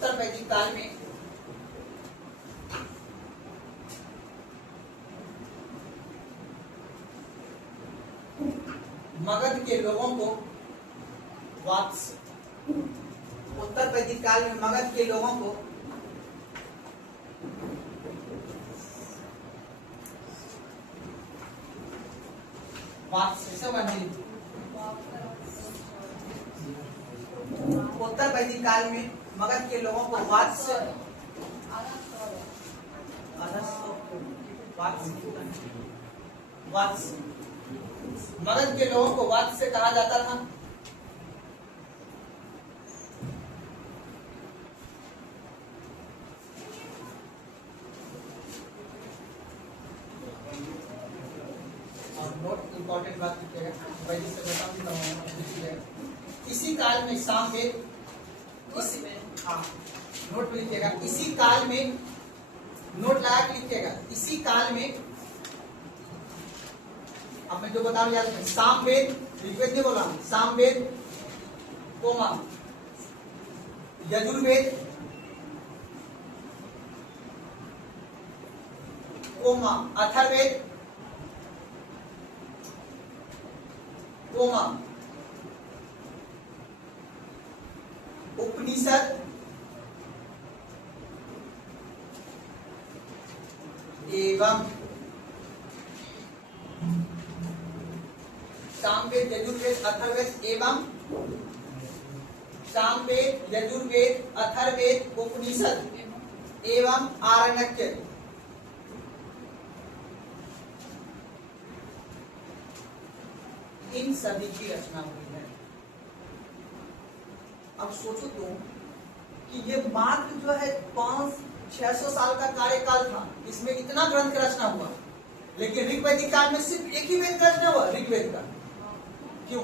उत्तर वैदिक काल में मगध के लोगों को वात्स्य, उत्तर वैदिक काल में मगध के लोगों को वात्स्य से वर्णित, उत्तर वैदिक काल में मगध के लोगों को वात्स्य मगध के लोगों को वात्स्य कहा जाता था। और नोट इंपॉर्टेंट बात लिखिएगा, वैदिक सभ्यता में इसी काल में सामवेद, नोट में लिखिएगा, इसी काल में, नोट लगा के लिखिएगा, इसी काल में, अब मैं जो बता रहा हूं सामवेद, ऋग्वेद नहीं बोला, Samaveda comma Yajurveda comma Atharvaveda comma Upanishad एवं सामवेद यजुर्वेद अथर्ववेद एवं सामवेद यजुर्वेद अथर्ववेद उपनिषद एवं आरण्यक, इन सभी की रचना हुई है। अब सोचो तो कि ये मात्र जो है 500-600 साल का कार्यकाल था, इसमें इतना ग्रंथ का रचना हुआ, लेकिन ऋग्वैदिक काल में सिर्फ एक ही वेद का रचना हुआ, ऋग्वेद का। क्यों?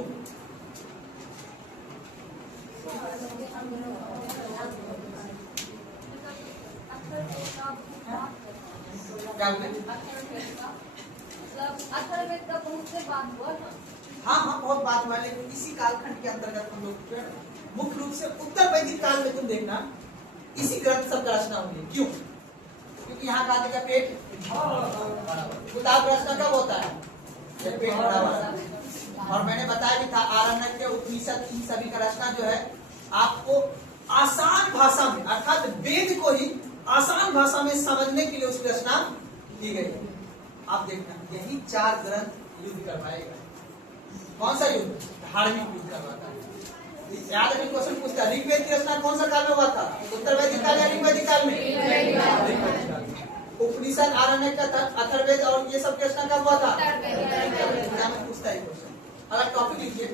हाँ, बहुत बात हुआ, लेकिन इसी कालखंड के अंतर्गत हम लोग मुख्य रूप से उत्तर वैदिक काल में तुम देखना इसी ग्रंथ सब का रचना हुई। क्यों? क्योंकि यहाँ का आदमी का पेट, किताब रचना कब होता है जब पेट भरा हुआ है। और मैंने बताया भी था आरण्यक, उपनिषद, इन सभी का रचना जो है आपको आसान भाषा में, अर्थात वेद को ही आसान भाषा में समझने के लिए उसकी रचना की गई है। आप देखना, यही 4 ग्रंथ युद्ध करवाएगा। कौन सा युद्ध? धार्मिक युद्ध करवाता है। याद है, क्वेश्चन पूछता है ऋग्वेद की रचना कौन सा काल में हुआ था? उत्तर वैदिक काल या ऋग्वैदिक काल में? उपनिषद, आरण्यक, अथर्ववेद और ये सब की रचना कब हुआ था? पूछता है क्वेश्चन। अगर टॉपिक लिखिए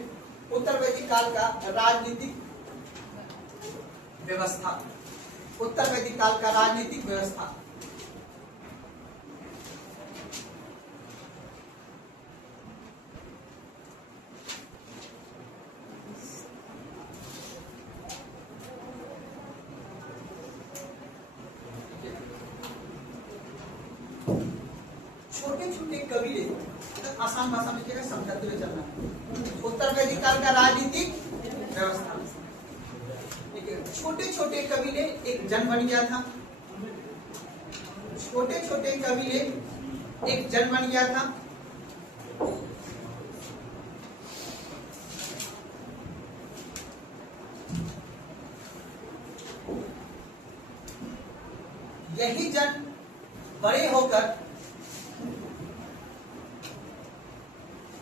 उत्तर वैदिक काल का राजनीतिक व्यवस्था, उत्तर वैदिक काल का राजनीतिक व्यवस्था। छोटे छोटे कबीले, आसान भाषा में क्या समझाते हुए चलना। उत्तर वैदिक काल का राजनीतिक व्यवस्था, छोटे छोटे कबीले एक जन बन गया था, छोटे छोटे कबीले एक जन बन गया था। यही जन बड़े होकर,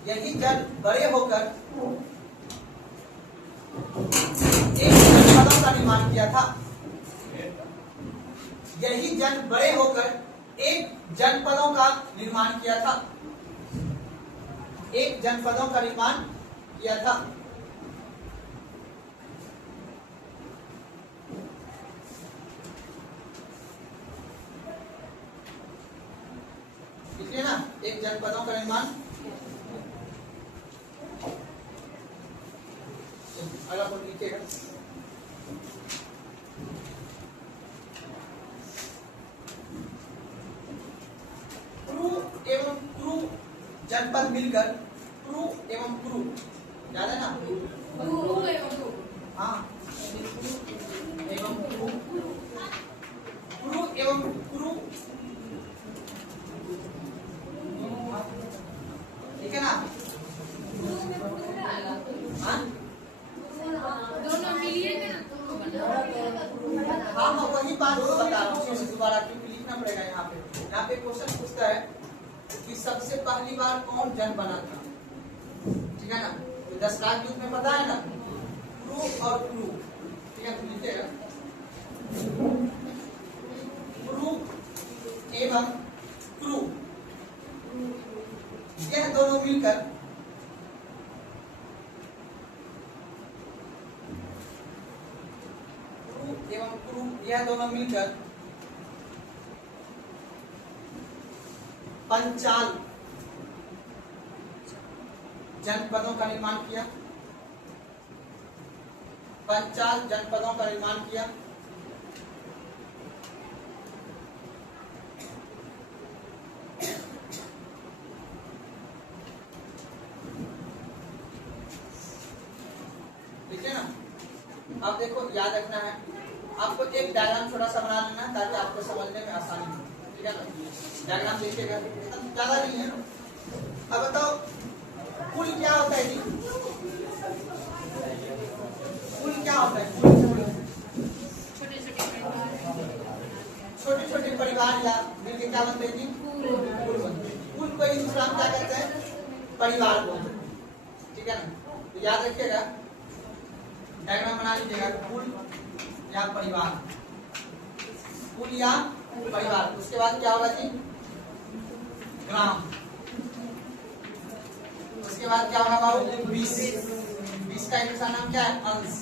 यही जन बड़े होकर एक जनपदों का निर्माण किया था। यही जन बड़े होकर एक जनपदों का निर्माण किया था, एक जनपदों का निर्माण किया था। ठीक है ना, एक जनपदों का निर्माण। अगला पॉइंट लिखिएगा, क्रू एवं क्रू जनपद मिलकर क्रू एवं क्रू, याद है ना? हाँ, एवं क्रू हाँ हाँ वही बात बता रहा हूँ दोबारा, क्योंकि लिखना पड़ेगा यहाँ पे क्वेश्चन पूछता है कि सबसे पहली बार कौन जन बना था, ठीक है ना। तो 10 लाख युद्ध में पता है ना, क्रू और क्रू, ठीक है। तो लिखिएगा क्रू एवं क्रू, यह दोनों मिलकर एवं क्रू, यह दोनों मिलकर पंचाल जनपदों का निर्माण किया, पंचाल जनपदों का निर्माण किया। ठीक है ना। अब देखो याद रखना है, आपको एक डायग्राम छोटा सा बना लेना है ताकि आपको समझने में आसानी हो, ठीक है ना। डायग्राम देखिएगा, ज्यादा नहीं है। अब बताओ कुल क्या होता है जी, कुल क्या होता है, छोटे छोटे परिवार या मिलके क्या बनते हैं जी, कुल बनते हैं। कुल को एक दूसरा क्या कहते हैं, परिवार बोलते हैं, ठीक है ना। तो याद रखिएगा, डायग्राम बना लीजिएगा, कुल या परिवार, कुल या परिवार। उसके बाद क्या होगा जी, ग्राम। उसके बाद क्या होगा बाबू, 20 का एक दूसरा नाम क्या है, अंश।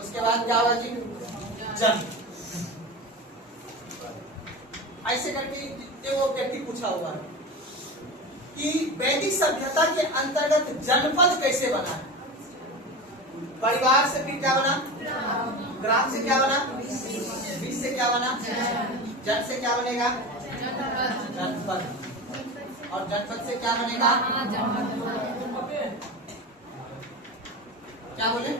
उसके बाद क्या होगा जी, जन। ऐसे करके जितने वो व्यक्ति पूछा हुआ है कि वैदिक सभ्यता के अंतर्गत जनपद कैसे बना है। परिवार से फिर क्या बना, ग्राम से क्या बना, 20 से क्या बना, जन से क्या बनेगा, जनपद। और जनपद से क्या बनेगा, क्या बोले,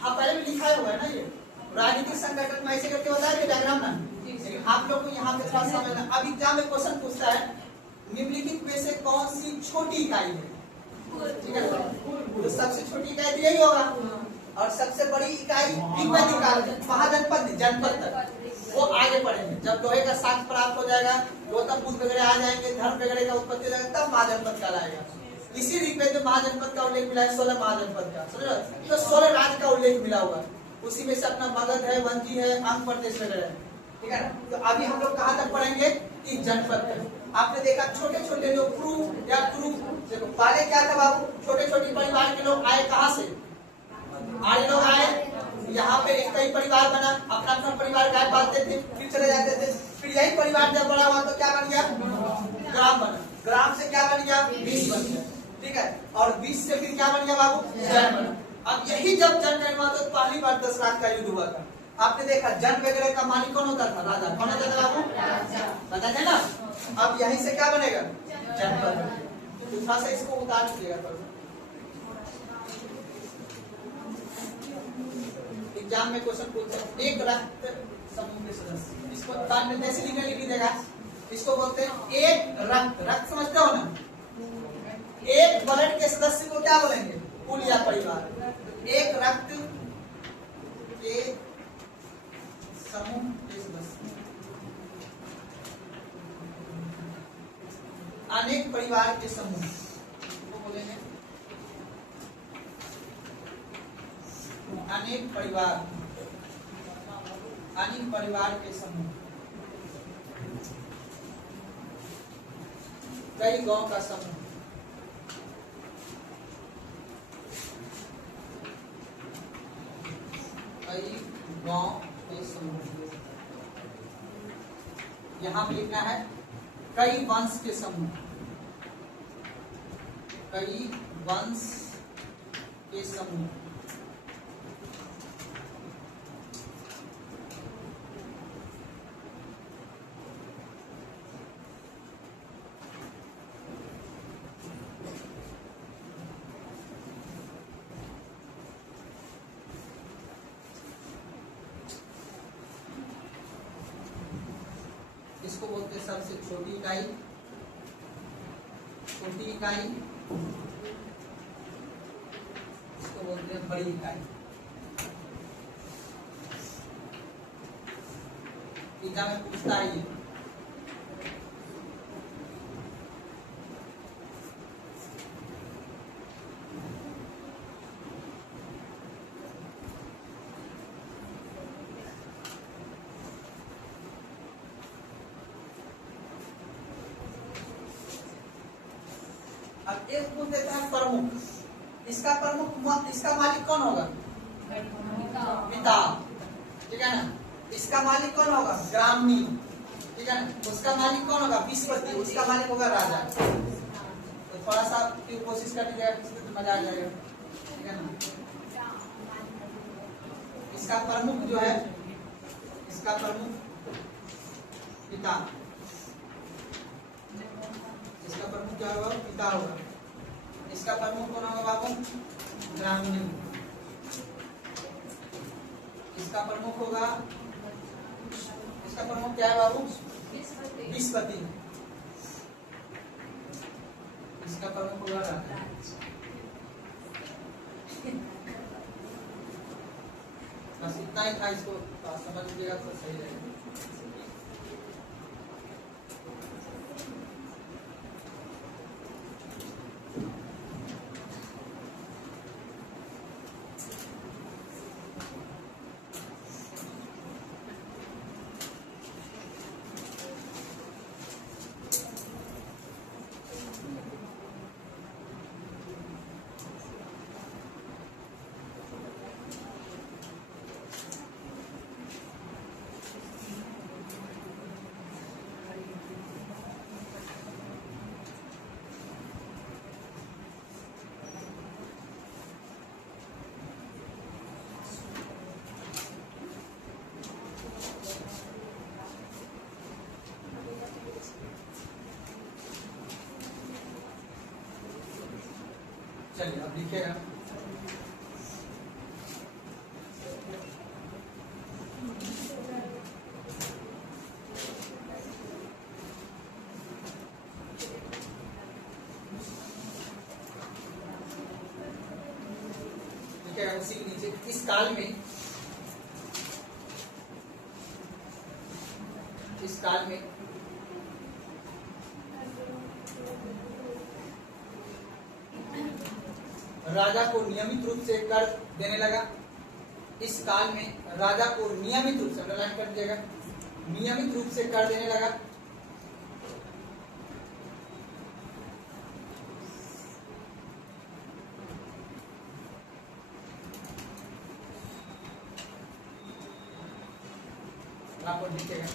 हाँ पहले भी लिखा हुआ है ना ये राजनीतिक संगठन में, ऐसे करके बताया डायग्राम ना। आप लोग को यहाँ पे थोड़ा समझना। अब एग्जाम में क्वेश्चन पूछता है निम्नलिखित में से कौन सी छोटी इकाई है, ठीक है। तो सबसे छोटी इकाई तो यही होगा, और सबसे बड़ी इकाई महाजनपद, जनपद तक वो आगे पढ़ेंगे। जब लोहे का साक्ष्य प्राप्त हो जाएगा, गौतम बुद्ध वगैरह आ जाएंगे, धर्म वगैरह का उत्पत्ति हो जाएगा, तब महाजनपद कहलाएगा। इसी ऋग्वेद में महाजनपद का उल्लेख मिला है, 16 महाजनपद का, समझ रहे। तो 16 राज्य का उल्लेख मिला हुआ है, उसी में से अपना मगध है, वंजी है, आंध्र प्रदेश वगैरह है, ठीक है ना। तो अभी हम लोग कहाँ तक पढ़ेंगे कि जनपद तक। आपने देखा छोटे छोटे लोग क्रू या क्रू, देखो पहले क्या था बाबू, छोटे छोटे परिवार के लोग आए कहाँ से, आर्य लोग आए, यहाँ पे एक कई परिवार बना, अपना अपना परिवार गाय पालते थे, फिर चले जाते थे। फिर यही परिवार जब बड़ा हुआ तो क्या बन गया, ग्राम बना। ग्राम से क्या बन गया, 20 बन गया, ठीक है। और 20 से फिर क्या बन गया बाबू, जन बना। अब यही जब जन निर्माण हुआ तो पहली बार 10 लाख का युद्ध हुआ था। आपने देखा जन वगैरह का मालिक कौन होता था, राजा। कौन होता था बाबू, राजा है ना। अब यहीं से क्या बनेगा, जनपद। थोड़ा सा इसको उतार दीजिएगा। एग्जाम में क्वेश्चन पूछते हैं, एक रक्त समूह के सदस्य, इसको जैसे लिख लीजिएगा। इसको बोलते हैं एक रक्त, रक्त समझते हो ना। एक ब्लड के सदस्य को क्या बोलेंगे, कुल या परिवार। एक रक्त के समूह के सदस्य, अनेक परिवार के समूह को बोलेंगे अनेक परिवार, अनेक परिवार के समूह। कई गांव का समूह, कई गांव के समूह। यहां पे लिखना है कई वंश के समूह, कई वंश के समूह। इसको बोलते हैं सबसे छोटी इकाई, छोटी इकाई, बड़ी इकाई। एग्जाम में पूछता है ये। अब एक पूछ देता है प्रमुख, इसका प्रमुख, इसका मालिक कौन होगा? पिता, ठीक है ना। इसका मालिक कौन होगा? ग्रामीण, ठीक है ना। उसका मालिक कौन होगा? विस्पति, उसका मालिक होगा राजा। तो थोड़ा सा कोशिश कर लीजिएगा, तो मजा आ जाएगा, ठीक है ना। इसका प्रमुख जो है, इसका प्रमुख पिता, इसका प्रमुख क्या होगा? पिता होगा। इसका प्रमुख कौन होगा बाबू? ग्रामीण। इसका प्रमुख होगा, इसका प्रमुख क्या है बाबू? विस्पति। इसका प्रमुख होगा राजा। बस इतना ही था, इसको समझ लीजिएगा तो सही रहेगा। चलिए अब लिखिएगा। उसी के नीचे इस काल में, इस काल में राजा को नियमित रूप से कर देने लगा। इस काल में राजा को नियमित रूप से, अंडरलाइन कर दीजिएगा, नियमित रूप से कर देने लगा। आपको दिखेगा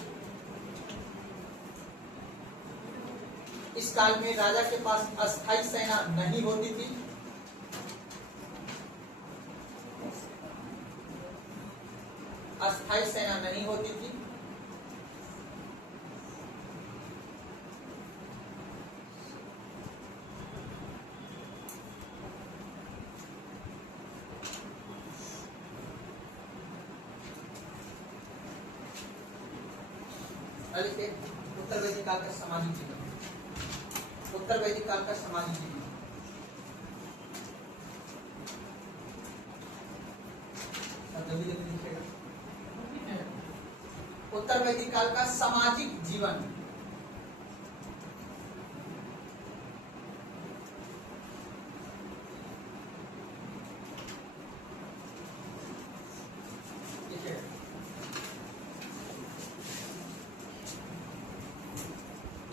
इस काल में राजा के पास अस्थायी सेना नहीं होती थी। अस्थायी सेना नहीं होती थी। उत्तर वैदिक काल का सामाजिक जीवन, उत्तर वैदिक काल का सामाजिक जीवन। उत्तर वैदिक काल का सामाजिक जीवन।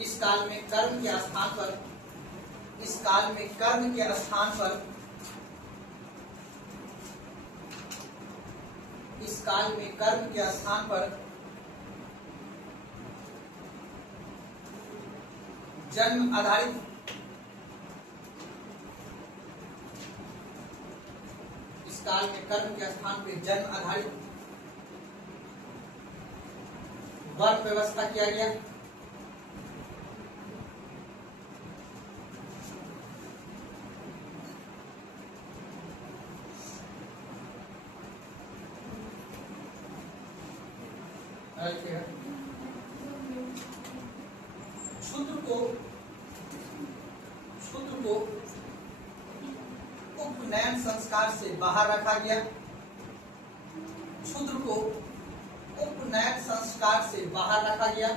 इस काल में कर्म के स्थान पर, इस काल में कर्म के स्थान पर, इस काल में कर्म के स्थान पर जन्म आधारित, इस काल में कर्म के स्थान पर जन्म आधारित वर्ण व्यवस्था किया गया। शूद्र को उपनयन संस्कार संस्कार से बाहर रखा गया, क्षुद्र को उपनयन संस्कार से बाहर रखा गया,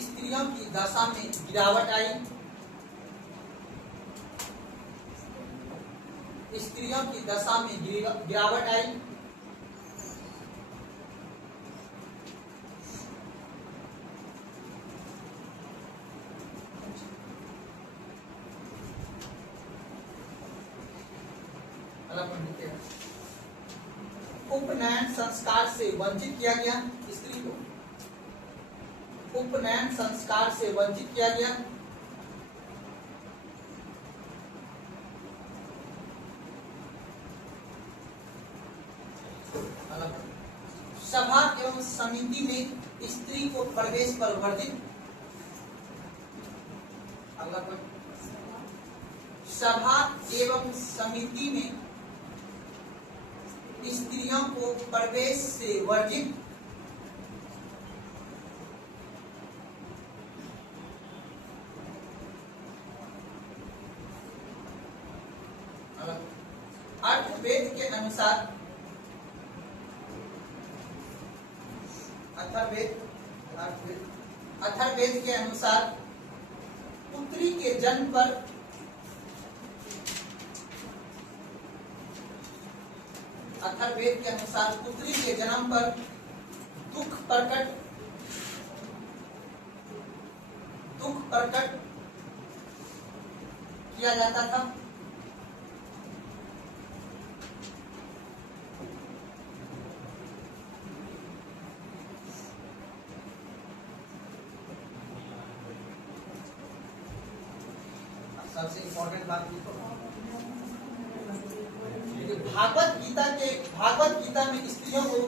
स्त्रियों की दशा में गिरावट आई, स्त्रियों की दशा में गिरावट आई, उपनयन संस्कार से वंचित किया गया, स्त्री को उपनयन संस्कार से वंचित किया गया, सभा एवं समिति में स्त्री को प्रवेश पर वर्जित, सभा एवं समिति में स्त्रियों को प्रवेश से वर्जित, अर्थवेद के अनुसार अथर्ववेद के अनुसार पुत्री के जन्म पर अथर्ववेद के अनुसार पुत्री के जन्म पर दुख प्रकट किया जाता था, सबसे इम्पोर्टेंट बात लिखो, भागवत गीता में स्त्रियों को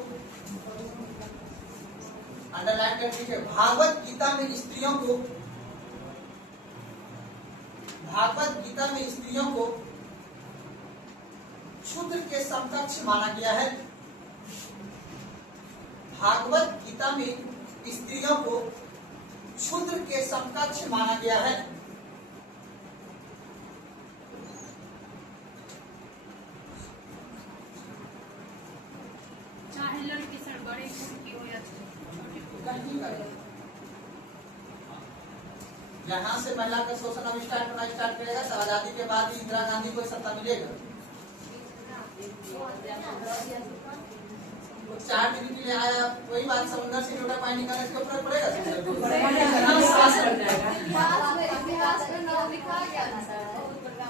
अंडरलाइन कर दीजिए। भागवत गीता में स्त्रियों को क्षुद्र के समकक्ष माना गया है। भागवत गीता में स्त्रियों को क्षुद्र के समकक्ष माना गया है। यहाँ से महिला का शोषण अब स्टार्ट करेगा, तब आजादी के बाद इंदिरा गांधी को सत्ता मिलेगा। 4 दिन के लिए आया, वही बात, समुद्र से लोटा पानी निकालने से फर्क पड़ेगा?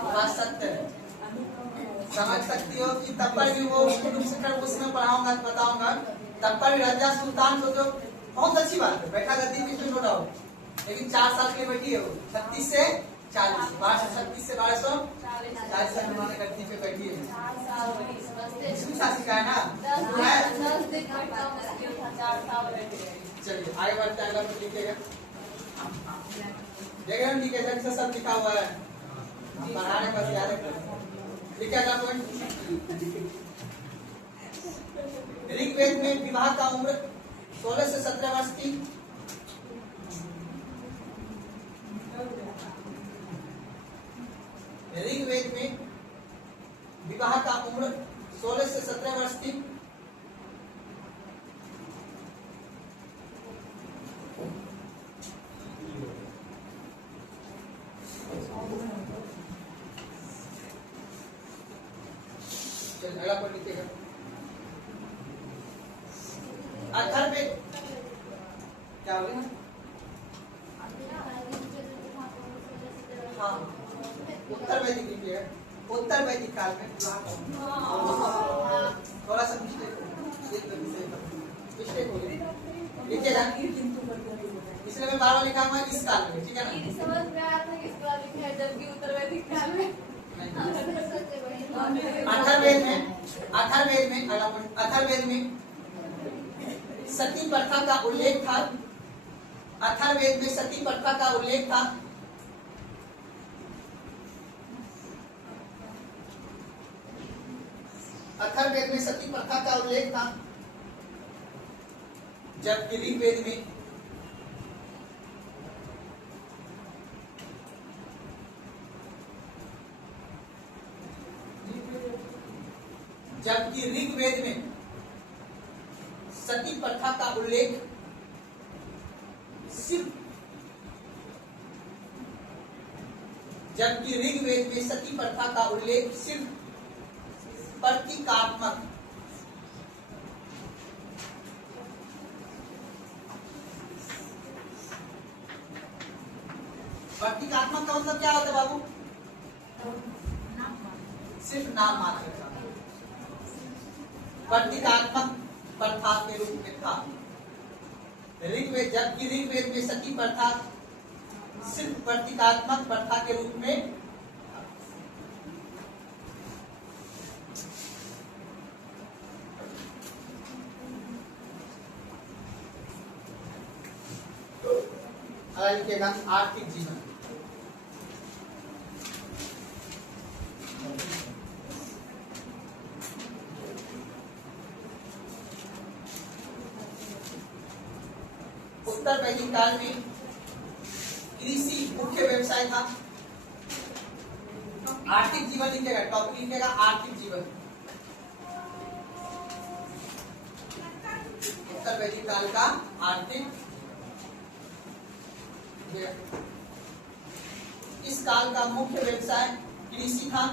बात सत्य है, समझ सकती हो कि तब पर भी वो उसमें पढ़ाऊंगा बताऊंगा, तब पर भी रजिया सुल्तान को जो बहुत अच्छी बात है, बैठा गद्दी में क्यों छोटा हो, लेकिन 4 साल के बैठी है वो, 36 से 40, 36 से 1240 तक उन्होंने गद्दी पे बैठी है। इसकी शासिका है ना। चलिए आगे बढ़ते हैं, अगला पर लिखिएगा। देख रहे हैं से सब लिखा हुआ है, पढ़ाने बस याद रखना। ठीक है, अगला पॉइंट, ऋग्वेद में विवाह का उम्र 16 से 17 वर्ष थी। ऋग्वेद में विवाह का उम्र 16 से 17 वर्ष थी। अगला पॉइंट लिखिएगा। अथर्ववेद क्या हो गया? हाँ, उत्तर वैदिक लिखिएगा। उत्तर वैदिक काल में थोड़ा सा मिस्टेक हो गई, लिखिएगा। इसलिए मैं बार-बार लिखा हुआ इस काल में, ठीक है ना? समझ में आया था किस काल लिखा है, जबकि उत्तर वैदिक काल में अथर्ववेद में सती प्रथा का उल्लेख था। अथर्ववेद में सती प्रथा का उल्लेख था। अथर्ववेद में सती प्रथा का उल्लेख था, जबकि ऋग्वेद में सती प्रथा का उल्लेख सिर्फ, जबकि ऋग्वेद में सती प्रथा का उल्लेख सिर्फ प्रतीकात्मक प्रतीकात्मक का मतलब क्या होता है बाबू? सिर्फ नाम मात्र का प्रतीकात्मक प्रथा के रूप में था ऋग्वेद, जबकि ऋग्वेद में सती प्रथा सिर्फ प्रतीकात्मक प्रथा के रूप में। लिखेगा आर्थिक जीवन। उत्तर वैदिक काल में कृषि मुख्य व्यवसाय था। आर्थिक जीवन लिखेगा, टॉपिक लिखेगा आर्थिक जीवन। उत्तर वैदिक काल का आर्थिक, इस काल का मुख्य व्यवसाय कृषि था।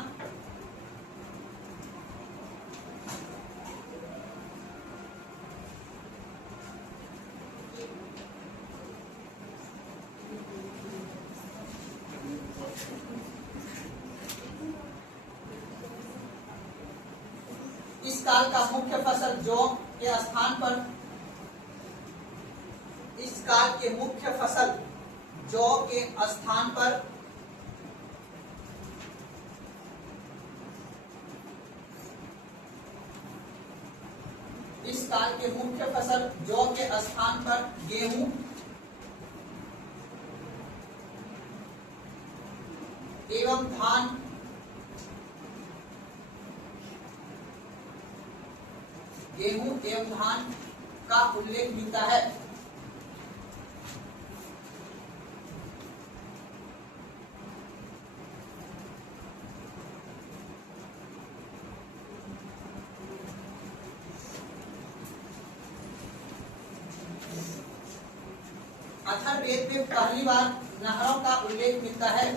इस काल का मुख्य फसल जौ के स्थान पर, इस काल के मुख्य फसल जौ के स्थान पर इस काल के मुख्य फसल जौ के स्थान पर गेहूं एवं धान का उल्लेख मिलता है। अथर्ववेद में पहली बार नहरों का उल्लेख मिलता है।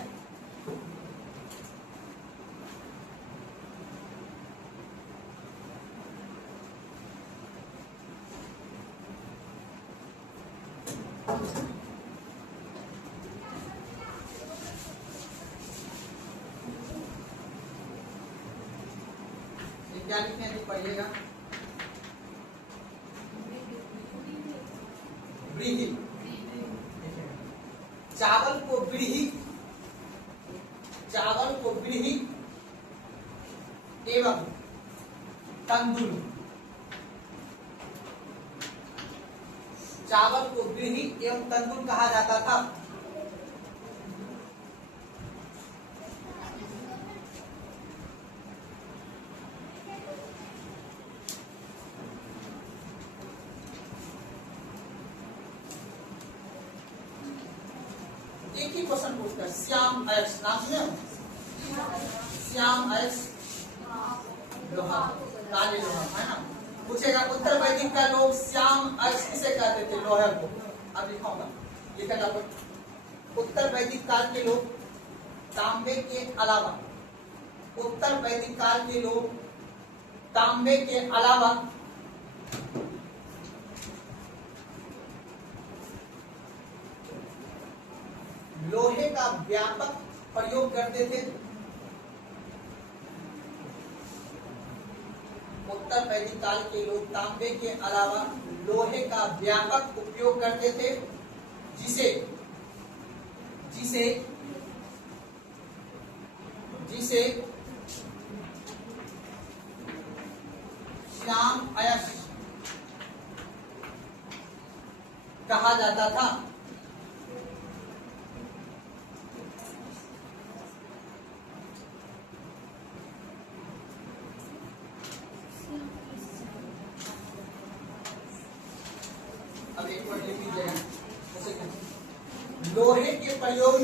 क्या लिखे हैं पढ़िएगा। व्रीहि, चावल को व्रीहि एवं तंदुल, चावल को व्रीहि एवं तंदुल कहा जाता था। एक ही क्वेश्चन पूछता है, श्याम अयस्क नाम सुने? श्याम अयस्क लोहा, काले लोहा है ना। पूछेगा उत्तर वैदिक का लोग श्याम अयस्क किसे कहते थे? लोहे को। अब लिखाऊंगा, लिखेगा उत्तर वैदिक काल के लोग तांबे के अलावा, उत्तर वैदिक काल के लोग तांबे के अलावा लोहे का व्यापक प्रयोग करते थे। उत्तर वैदिक काल के लोग तांबे के अलावा लोहे का व्यापक उपयोग करते थे, जिसे जिसे जिसे श्याम अयस्क कहा जाता था। लोहे के प्रयोग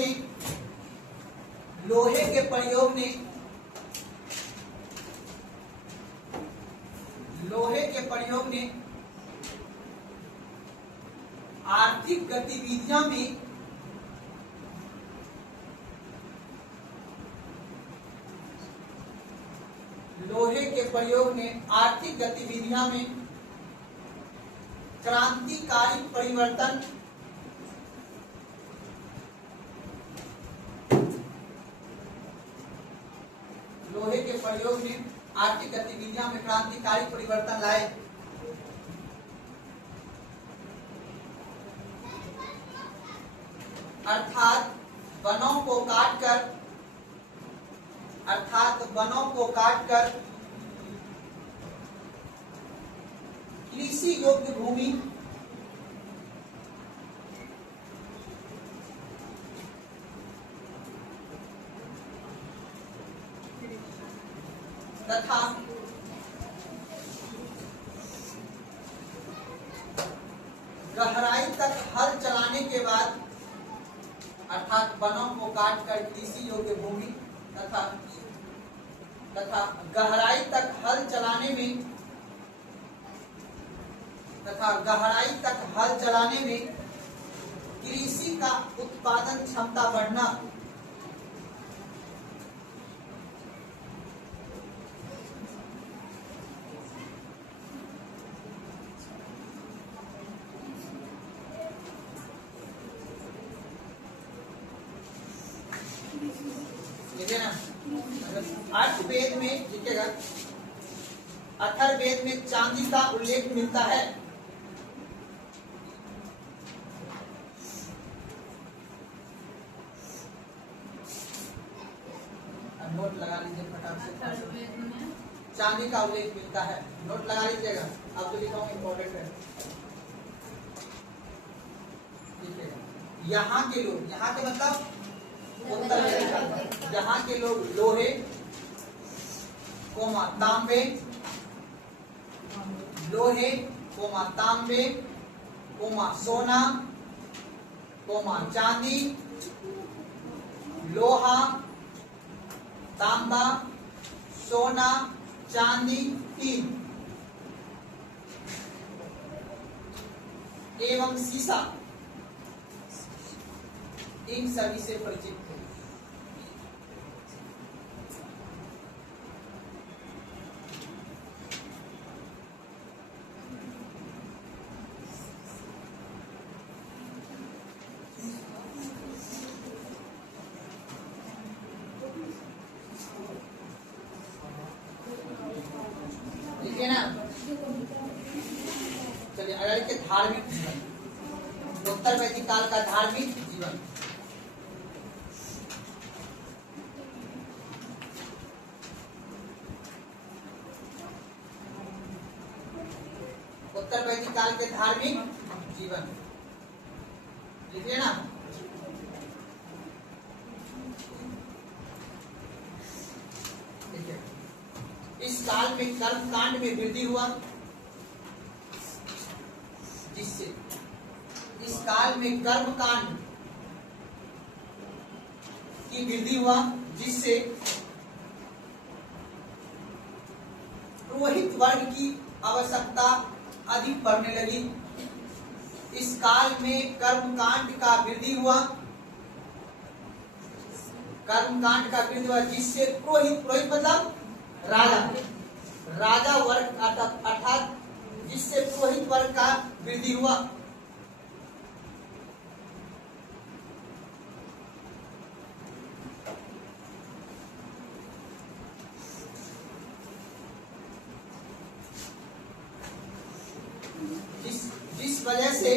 ने आर्थिक गतिविधियों में क्रांतिकारी परिवर्तन लाए। अर्थात वनों को काटकर कृषि योग्य भूमि तथा गहराई तक हल चलाने के बाद, अर्थात वनों को काटकर कृषि योग्य भूमि तथा गहराई तक हल चलाने में कृषि का उत्पादन क्षमता बढ़ना, अर्थवेद में लिखेगा, अथर्ववेद में चांदी का उल्लेख मिलता है। नोट लगा लीजिए फटाक से, चांदी का उल्लेख मिलता है, नोट लगा लीजिएगा, आप जो लिखा हूँ इम्पोर्टेंट है। यहाँ के लोग, यहाँ के मतलब उत्तर अमेरिका, यहाँ के लोग लोहे कोमा तांबे, लोहे कोमा तांबे कोमा सोना कोमा चांदी, लोहा तांबा सोना चांदी तीन एवं सीसा, इन सभी से परिचित थे। ठीक है ना? चलिए अगर के धार्मिक जीवन, उत्तर वैदिक काल का धार्मिक जीवन, उत्तर वैदिक काल के धार्मिक जीवन लिखिए ना। इस काल में कर्मकांड में वृद्धि हुआ, जिससे इस काल में कर्मकांड की वृद्धि हुआ, जिससे पुरोहित वर्ग की आवश्यकता अधिक बढ़ने लगी। इस काल में कर्मकांड का वृद्धि हुआ, जिससे पुरोहित मतलब राजा वर्ग अर्थात जिससे पुरोहित वर्ग का वृद्धि हुआ। जिस वजह से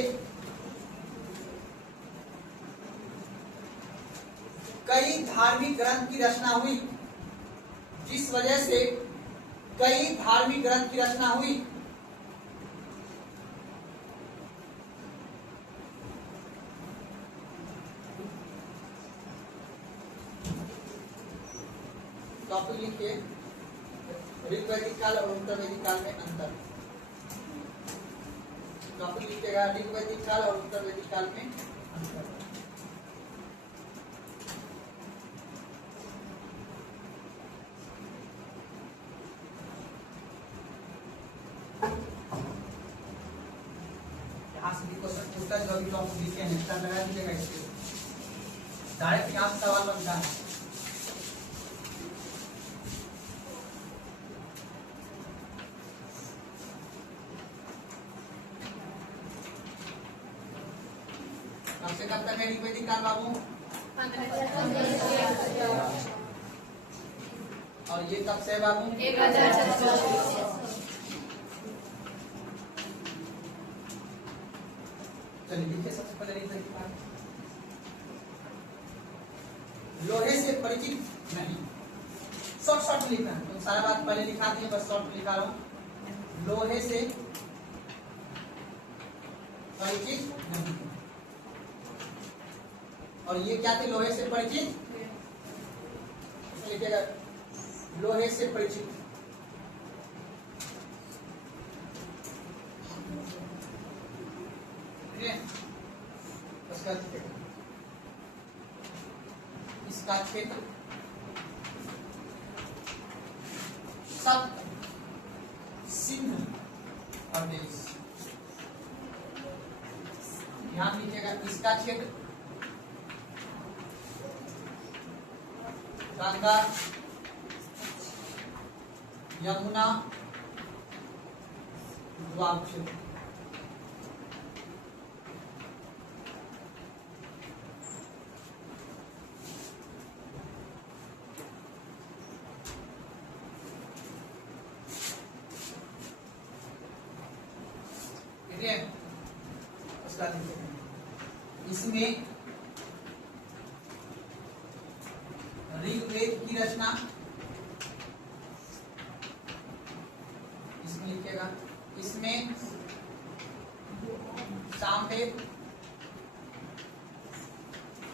कई धार्मिक ग्रंथ की रचना हुई, टॉपिक लिखिए, ऋग्वैदिक काल और उत्तर वैदिक काल में अंतर। टॉपिक लिखिएगा, ऋग्वैदिक काल और उत्तर वैदिक काल में अंतर। रूल ऑफ डिवीजन स्टार लगा दीजिएगा इसके। डायरेक्ट यहाँ से सवाल बनता है। कब से कब तक है निवेदित काल बाबू? और ये कब से है बाबू? 1024। चलिए देखिए सबसे पहले लोहे से परिचित नहीं, शॉर्ट शॉर्ट में लिखना है। तो सारा बात पहले लिखा दिए, बस शॉर्ट में लिखा रहा हूं। लोहे से परिचित नहीं। और ये क्या थे? लोहे से परिचित। लिखिएगा लोहे से परिचित। उसका इसका क्षेत्र सप्त सिंधु प्रदेश। ध्यान दीजिएगा, इसका क्षेत्र गंगा यमुना द्वाब क्षेत्र। इसमें ऋग्वेद की रचना, इसमें लिखिएगा, इसमें सामवेद,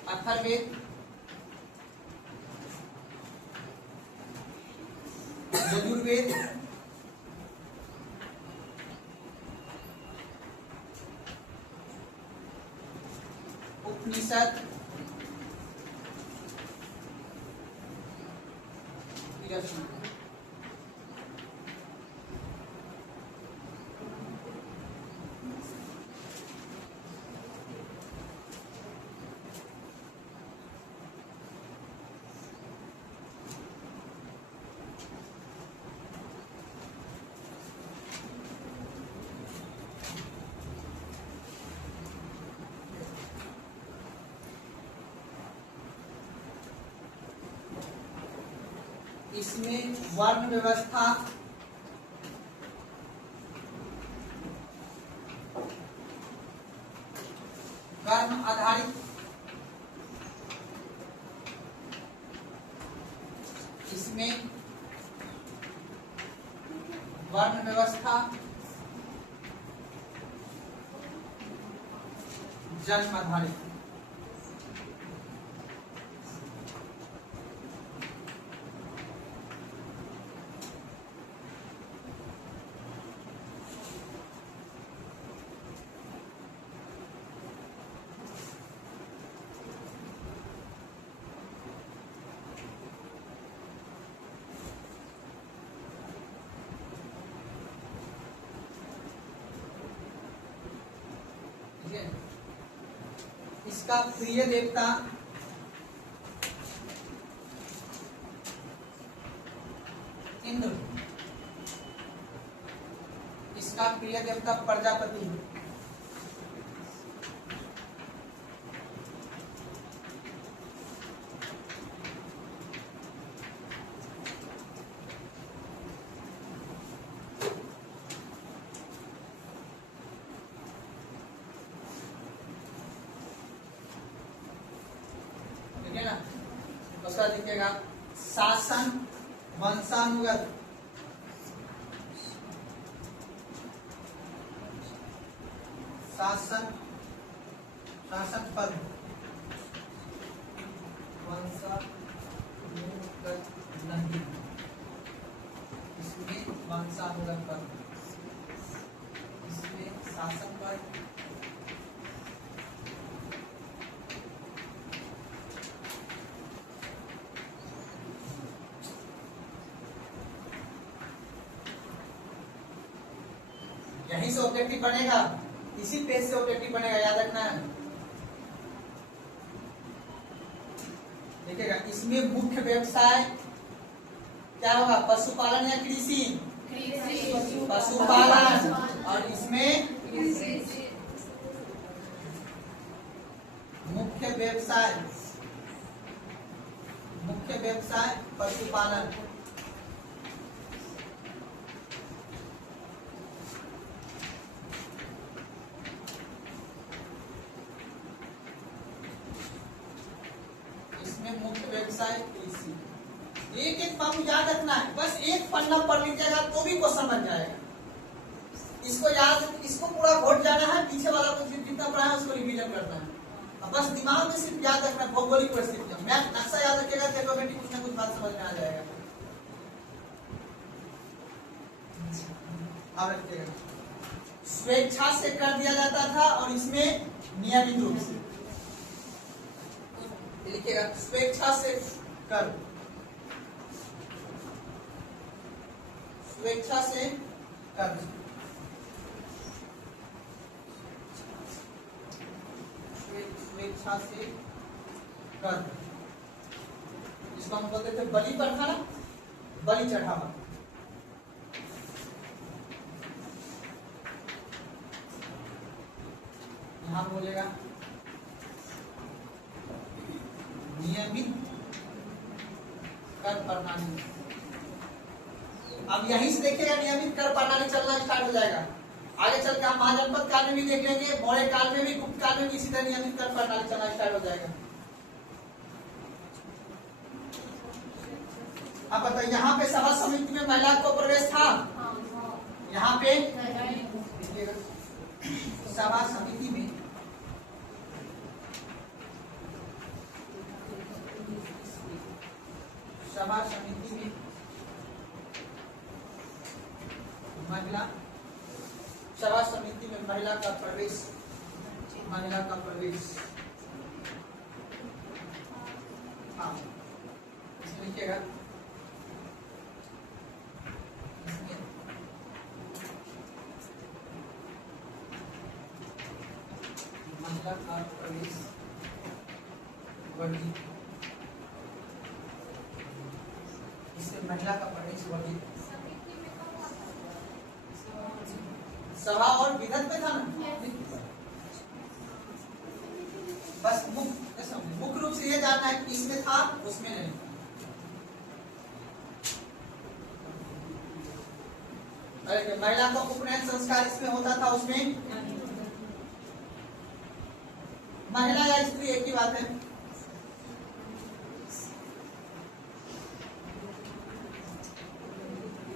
अथर्ववेद, यजुर्वेद, उपनिषद की रचना। इसमें वर्ण व्यवस्था, कर्म आधारित, इसमें वर्ण व्यवस्था, जन्म आधारित। इसका प्रिय देवता इंद्र, इसका प्रिय देवता प्रजापति है। उसका दिखेगा शासन वंशानुगत, शासन शासन पद वंशानुगत नहीं, इसमें वंशानुगत पद, इसमें शासन पद, यहीं से ऑब्जेक्टिव बनेगा। इसी पेज से ऑब्जेक्टिव बनेगा, याद रखना है। देखिएगा इसमें मुख्य व्यवसाय क्या होगा, पशुपालन या कृषि, पशुपालन, और इसमें मुख्य व्यवसाय पशुपालन। इसमें मुख्य व्यवसाय कृषि। एक एक बात याद रखना है, बस एक पन्ना पढ़ लीजिएगा तो भी क्वेश्चन बन जाएगा। इसको याद, इसको पूरा घोट जाना है, पीछे वाला को जितना पढ़ा है उसको रिवीजन करना है। अब बस दिमाग में सिर्फ याद रखना है भौगोलिक परिस्थितियां, मैप नक्शा याद रखिएगा तो ऑटोमेटिक कुछ ना कुछ बात समझ में आ जाएगा। अब रखिएगा स्वेच्छा से कर दिया जाता था और इसमें नियमित रूप से लिखिएगा, स्वेच्छा से कर, स्वेच्छा से कर, स्वेच्छा से कर। इसको हम बोलते थे बलि प्रथा, बलि चढ़ावा। यहां बोलेगा नियमित कर प्रणाली। अब यहीं से देखिएगा नियमित कर प्रणाली चलना स्टार्ट हो जाएगा। आगे चल के हम महाजनपद काल में भी देख लेंगे, मौर्य काल में भी, गुप्त काल में भी इसी तरह नियमित कर प्रणाली चलना स्टार्ट हो जाएगा। अब बताइए यहाँ पे सभा समिति में महिला को प्रवेश था, यहाँ पे सभा समिति में महिला, सभा समिति में महिला का प्रवेश, महिला का प्रवेश। हाँ इसमें लिखिएगा महिला का प्रवेश वर्जित, इससे महिला का प्रवेश वर्जित। सभा और विधत में था ना, बस मुख्य रूप से ये जानना है कि इसमें था उसमें नहीं। अरे महिला का उपनयन संस्कार इसमें होता था, उसमें महिला या स्त्री एक ही बात है।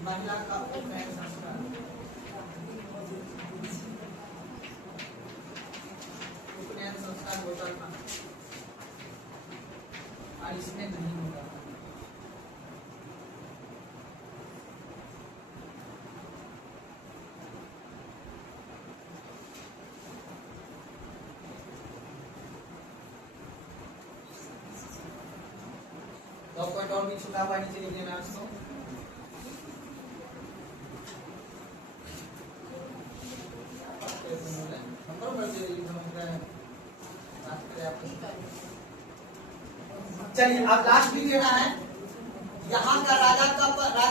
महिला का उपनयन संस्कार, उपनयन संस्कार होता था और इसमें नहीं होता था। दो पॉइंट और भी छुटा हुआ नीचे लिख देना इसको। चलिए अब लास्ट भी लेना है। यहाँ का राजा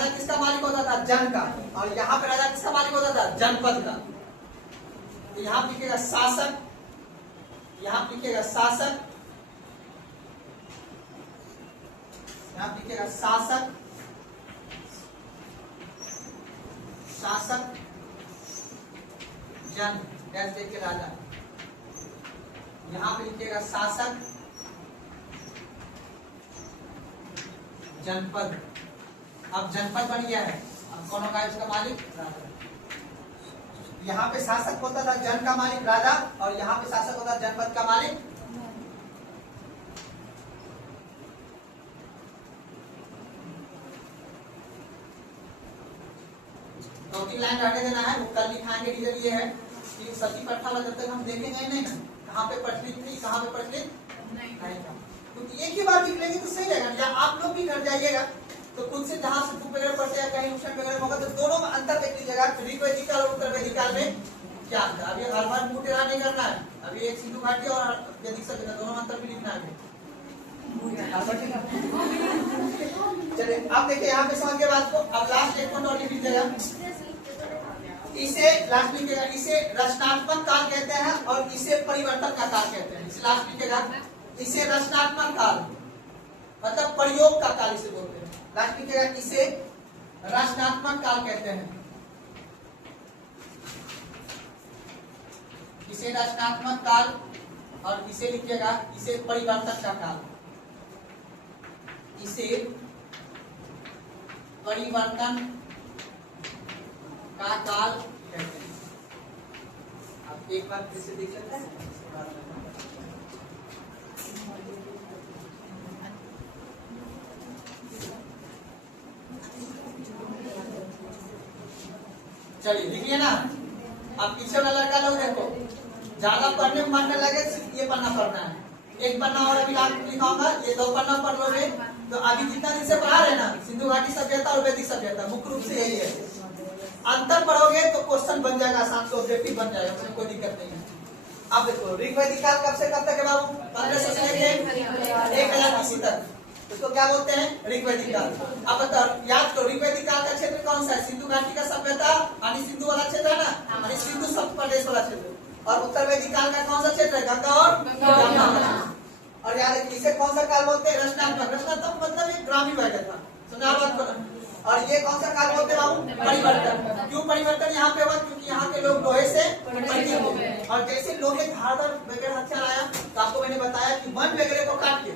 किसका मालिक होता था, जन का, और यहाँ पे राजा किसका मालिक होता था, जनपद का। तो यहाँ लिखिएगा शासक, यहाँ लिखिएगा शासक, यहाँ लिखिएगा शासक, शासक जन डैश देख के राजा, यहाँ पे लिखिएगा शासक जनपद। अब जनपद बन गया है, अब कौन होगा इसका मालिक, राजा। यहाँ पे शासक होता था जन का मालिक राजा, और यहाँ पे शासक होता था जनपद का मालिक। दो तीन लाइन रहने देना है, वो कल लिखाएंगे। रीजन ये है कि सती प्रथा वाला जब तक हम देखेंगे नहीं ना, कहाँ पे प्रचलित थी, कहाँ पे प्रचलित नहीं था। तो एक ही बार लिख लेंगे तो सही रहेगा। या आप लोग भी घर जाइएगा तो खुद से जहाँ से बुक वगैरह पढ़ते हैं, कहीं ऑप्शन वगैरह होगा तो दोनों में अंतर देख लीजिएगा, ऋग्वैदिक काल और उत्तरवैदिक काल में क्या अंतर? अभी हर बार मुंह टेढ़ा नहीं करना है, अभी एक सिंधु घाटी और वैदिक सभ्यता दोनों अंतर भी लिखना है। चलिए अब देखिए यहाँ पे समझ के बात को। अब लास्ट एक पॉइंट और लिख लीजिएगा, इसे लास्ट लिखिएगा, इसे रचनात्मक काल कहते हैं और इसे परिवर्तन का काल कहते हैं। इसे लास्ट लिखिएगा, इसे रचनात्मक काल मतलब प्रयोग का काल इसे बोलते हैं। लास्ट लिखिएगा, इसे रचनात्मक काल कहते हैं, इसे रचनात्मक काल, और इसे लिखिएगा इसे परिवर्तन का काल, इसे परिवर्तन का काल कहते हैं। अब एक बार फिर से देख लेते हैं। चलिए लिखिए ना। अब पीछे वाला लड़का लोग देखो, ज्यादा पढ़ने में मन न लगे सिर्फ ये पन्ना पढ़ना है। एक पन्ना और अभी लिखाऊंगा, ये 2 पन्ना पढ़ लोगे तो अभी जितना दिन से पढ़ा रहे ना सिंधु घाटी सभ्यता और वैदिक सभ्यता मुख्य रूप से यही है। अंतर पढ़ोगे तो क्वेश्चन बन जाएगा, आसान से ऑब्जेक्टिव बन जाएगा, उसमें कोई दिक्कत नहीं है। अब देखो ऋग्वैदिक काल कब से कब तक है बाबू? 1500 से लेके 1000 BC तक, इसको क्या बोलते हैं? ऋग्वैदिक काल। अब बताओ, याद करो ऋग्वैदिक काल का क्षेत्र कौन सा है? सिंधु घाटी का सभ्यता यानी सिंधु वाला क्षेत्र है ना, यानी सिंधु सप्त प्रदेश वाला क्षेत्र। और उत्तर वैदिक काल का कौन सा क्षेत्र है? गंगा और यमुना। और याद रखिए इसे कौन सा काल बोलते हैं? रचनात्मक। रचनात्मक मतलब एक ग्रामीण वैद्य था, समझा बात को। और ये कौन सा काल बोलते हैं बाबू? परिवर्तन। क्यों परिवर्तन यहाँ पे हुआ? क्योंकि यहाँ के लोग लोहे से परिचित थे, और जैसे लोहे धारदार वगैरह हथियार आया तो आपको मैंने बताया कि वन वगैरह को काट के,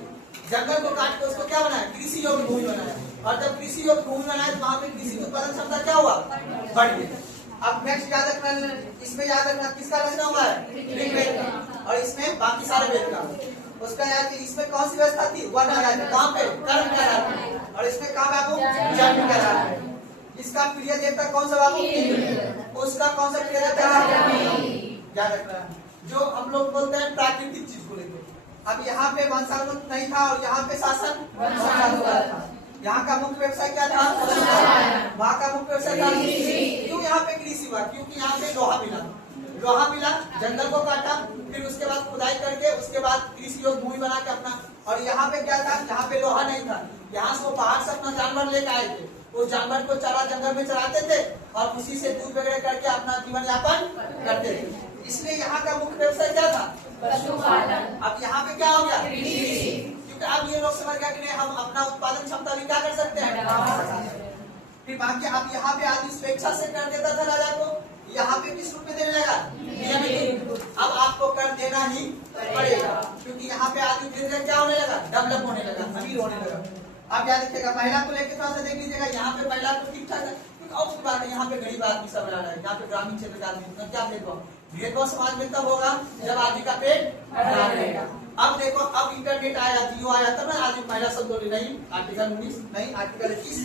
जंगल को काट के उसको क्या बनाया? कृषि योग्य भूमि बनाया। और जब कृषि योग्य भूमि बनाया तो वहाँ पे कृषि उत्पादन क्षमता क्या हुआ? बढ़ गई। अब नेक्स्ट याद रखना, इसमें याद रखना किसका रचना हुआ है? ऋग्वेद का। और इसमें बाकी सारे वेद का। उसका याद कि इसमें कौन सी व्यवस्था थी? वर्ण आधारित। कहाँ पे? कर्म के आधार पे। और इसमें कहाँ बाबू? जन्म के आधार पे। इसका प्रिय देवता कौन सा बाबू? उसका कौन सा प्रिय देवता? याद रखना। जो हम लोग बोलते हैं प्राकृतिक चीज को लेकर। अब यहाँ पे वंशानुगत नहीं था और यहाँ पे शासन था। यहाँ का मुख्य व्यवसाय क्या था? वहाँ का मुख्य व्यवसाय था। क्यों यहाँ पे कृषि हुआ? क्योंकि यहाँ पे लोहा मिला, लोहा मिला, जंगल को काटा, फिर उसके बाद खुदाई करके उसके बाद कृषि योग्य भूमि बना के अपना। और यहाँ पे क्या था? यहाँ पे लोहा नहीं था, यहाँ से वो बाहर से अपना जानवर लेकर आए थे, वो जानवर को चारा जंगल में चराते थे और उसी से दूध वगैरह करके अपना जीवन यापन करते थे। इसलिए यहाँ का मुख्य व्यवसाय क्या था? पशुपालन। अब यहाँ पे क्या हो गया? क्योंकि अब ये लोग समझ गया कि नहीं, हम अपना उत्पादन क्षमता भी क्या कर सकते हैं? फिर बाकी अब यहाँ पे आदमी स्वेच्छा से कर देता था राजा को, यहाँ पे किस रूप में देने लगा? नियमित। अब आपको कर देना ही पड़ेगा, क्योंकि यहाँ पे आदमी धीरे धीरे क्या होने लगा? डेवलप होने लगा, अमीर होने लगा। अब याद रखिएगा, महिला को लेकर थोड़ा सा देख लीजिएगा। यहाँ पे महिला तो ठीक ठाक है, क्योंकि और बात है यहाँ पे गरीब आदमी सब रह रहा है, यहाँ पे ग्रामीण क्षेत्र का आदमी क्या भेदभाव? भेदभाव समाज में तब होगा जब आदमी का पेट भरा रहेगा। अब देखो, अब इंटरनेट आया, जियो आया, तब ना आदमी महिला शब्द बोले नहीं, आर्टिकल 19 नहीं, आर्टिकल 21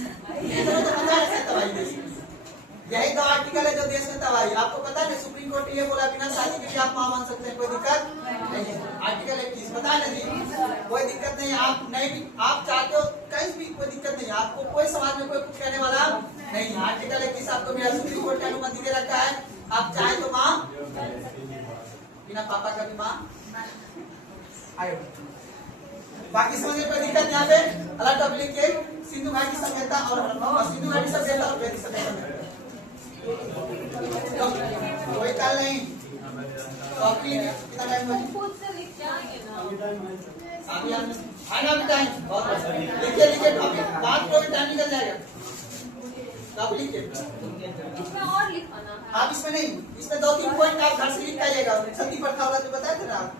यही तो आर्टिकल है जो देश में तबाही। आपको पता है सुप्रीम कोर्ट ये बोला बिना शादी के आप मां मान सकते हैं, कोई दिक्कत नहीं है। आर्टिकल 21 पता है ना जी, कोई दिक्कत नहीं। आप नहीं भी आप चाहते हो कहीं भी कोई दिक्कत नहीं, आपको कोई समाज में कोई कुछ कहने वाला नहीं है। आर्टिकल 21 आपको मेरा सुप्रीम कोर्ट की अनुमति दे रखा है, आप चाहे तो मां बिना पापा का भी मां आए। बाकी समझने कोई दिक्कत यहाँ पे अलग टॉपिक के सिंधु घाटी सभ्यता और सिंधु घाटी सभ्यता और वैदिक सभ्यता कोई काल नहीं। कितना टाइम लिखिए लिखिए टॉपिक, बात कोई टाइम निकल जाएगा। टॉपिक लिखिए, इसमें और लिखवाना है। आप इसमें नहीं, इसमें 2-3 पॉइंट आप घर से लिख के आइएगा। छठी पढ़ा वाला तो बताया था ना आप,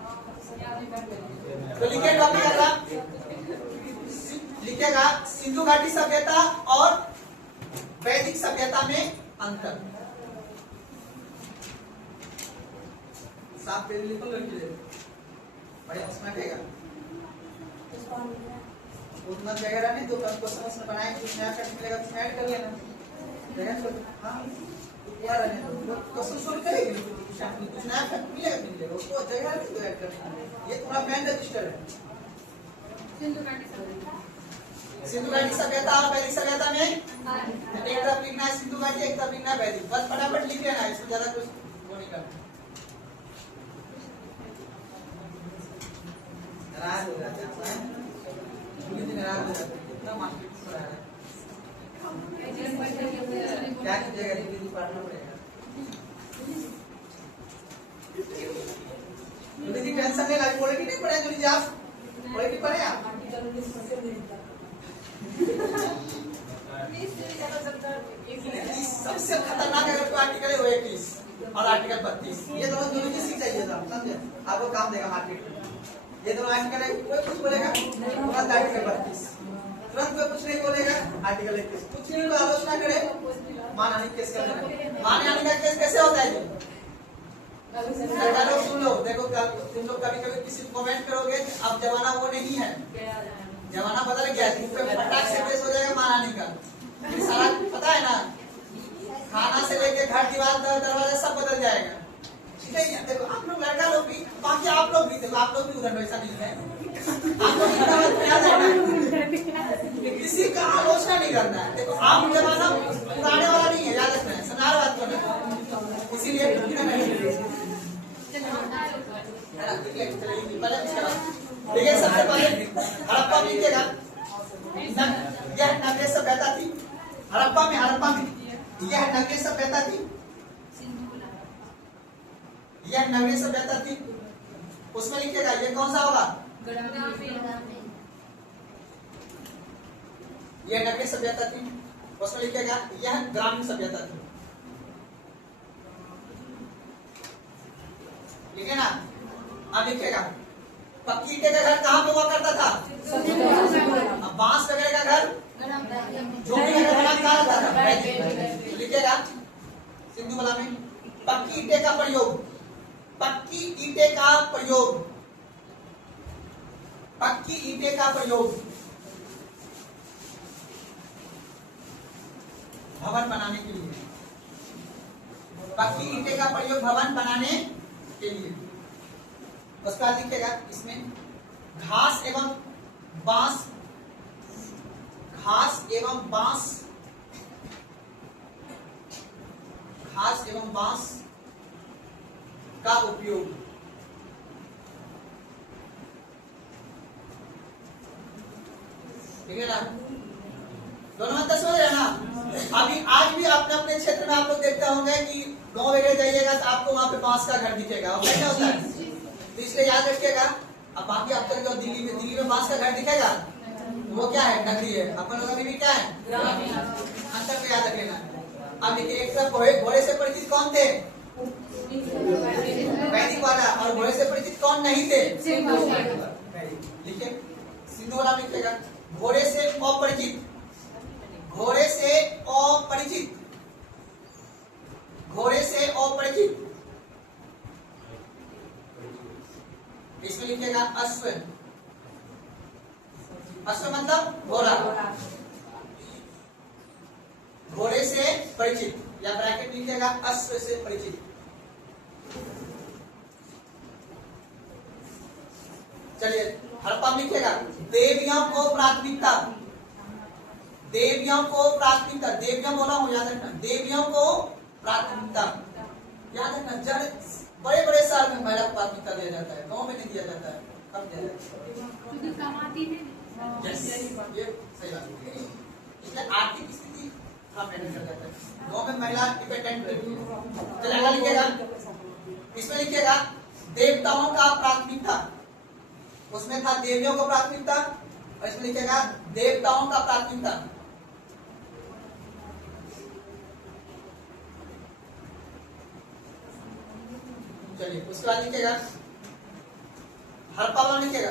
तो लिखिए टॉपिक अगला लिखेगा सिंधु घाटी सभ्यता और वैदिक सभ्यता में अंतर। साफ पेज लिखो, लड़की ले बढ़िया उसमें रहेगा। उतना वगैरह नहीं तो क्वेश्चन उसमें बनाएंगे, कुछ नया कट मिलेगा तो ऐड कर लेना। जगह तो हां पूरा रहने दो, क्वेश्चन सॉल्व करेंगे, कुछ नया कट मिलेगा उसको जगह नहीं तो ऐड करना। ये पूरा मेन रजिस्टर है। सिंधु घाटी सभ्यता और वैदिक सभ्यता में एक तरफ लिखना है सिंधु घाटी, एक तरफ लिखना है वैदिक। बस फटाफट लिख लेना, इसमें ज्यादा कुछ वो नहीं करना। नाराज हो जाते हैं, नाराज हो जाते हैं, कितना मार्केट पढ़ा है, क्या कीजिएगा, हिंदी पढ़ना पड़ेगा। जी टेंशन नहीं लाइए, पॉलिटिक्स नहीं पढ़े जी, आप पॉलिटिक्स पढ़े आप? सबसे खतरनाक अगर कोई आर्टिकल है वो 21 और आर्टिकल 32, ये दोनों जरूरी सीख चाहिए था, समझे? आपको काम देगा मार्केट में। ये दोनों आर्टिकल है, कोई कुछ बोलेगा तुरंत आर्टिकल 32, तुरंत कोई कुछ नहीं बोलेगा आर्टिकल 21, कुछ नहीं कोई आलोचना करे मानहानि केस कर देना। मानहानि का केस कैसे होता है जी? लोग सुन लो, देखो तुम लोग कभी कभी किसी को कमेंट करोगे, अब जमाना वो नहीं है, जमाना बदल गया है, फटाक से केस हो जाएगा मानहानि का। सारा पता है ना, खाना से लेके घर दीवार दरवाजा सब बदल जाएगा, ठीक है? देखो आप लोग लड़का लोग भी, बाकी आप लोग भी, देखो आप लोग भी उधर वैसा नहीं है, आप लोग किसी का आलोचना नहीं करना है। देखो आप जमाना पुराने वाला नहीं है, याद रखना है, सुनार बात करना है, इसीलिए देखिए सबसे पहले हड़प्पा में लिखेगा, यह नगरीय सभ्यता थी। हड़प्पा में यह नगरीय सभ्यता थी, यह नगरीय सभ्यता थी। उसमें लिखेगा ये कौन सा होगा? यह नगरीय सभ्यता थी। उसमें लिखेगा यह ग्रामीण सभ्यता थी, लिखे ना? अब लिखेगा पक्की ईंटे का घर कहाँ पे हुआ करता था? अब बांस वगैरह का घर, झोपड़ी का घर कहाँ रहता था? लिखेगा सिंधु कला में पक्की ईंटे का प्रयोग, पक्की ईंटे का प्रयोग, पक्की ईंटे का प्रयोग भवन बनाने के लिए, पक्की ईंटे का प्रयोग भवन बनाने के लिए। उसका दिखेगा इसमें घास एवं बांस, घास एवं बांस, घास एवं बांस का उपयोग, ठीक है ना? दोनों में समझ रहे ना? अभी आज भी अपने अपने क्षेत्र में आप लोग देखते होंगे कि गांव वगैरह जाइएगा तो आपको वहां पे बांस का घर दिखेगा, क्या होता है? तो इसलिए याद रखिएगा। अब बाकी आप चले जाओ दिल्ली में बांस का घर दिखेगा, वो क्या है? नगरी है। अपन लोग अभी भी क्या है? अंतर को याद रख लेना। अब देखिए एक तरफ घोड़े से परिचित कौन थे? वैदिक वाला। और घोड़े से परिचित कौन नहीं थे? लिखिए सिंधु वाला लिखिएगा घोड़े से अपरिचित, घोड़े से अपरिचित, घोड़े से अपरिचित। इसमें लिखेगा अश्व, अश्व मतलब घोड़ा, घोड़े से परिचित, या ब्रैकेट लिखेगा अश्व से परिचित। चलिए हड़प्पा में लिखेगा देवियों को प्राथमिकता, देवियों को प्राथमिकता, देवियों बोला हूं याद रखना, देवियों को प्राथमिकता याद रखना। जड़ बड़े बड़े शहर में महिला को प्राथमिकता दिया जाता है, गांव में नहीं दिया जाता है। कब दिया जाता है? ये सही बात है। इसलिए आर्थिक स्थिति थोड़ा मैटर कर जाता है, गांव में महिला डिपेंडेंट रहती है। चलिए आगे लिखेगा, इसमें लिखेगा देवताओं का प्राथमिकता, उसमें था देवियों को प्राथमिकता, और इसमें लिखेगा देवताओं का प्राथमिकता। चलिए उसके बाद लिखेगा हड़प्पा वाला लिखेगा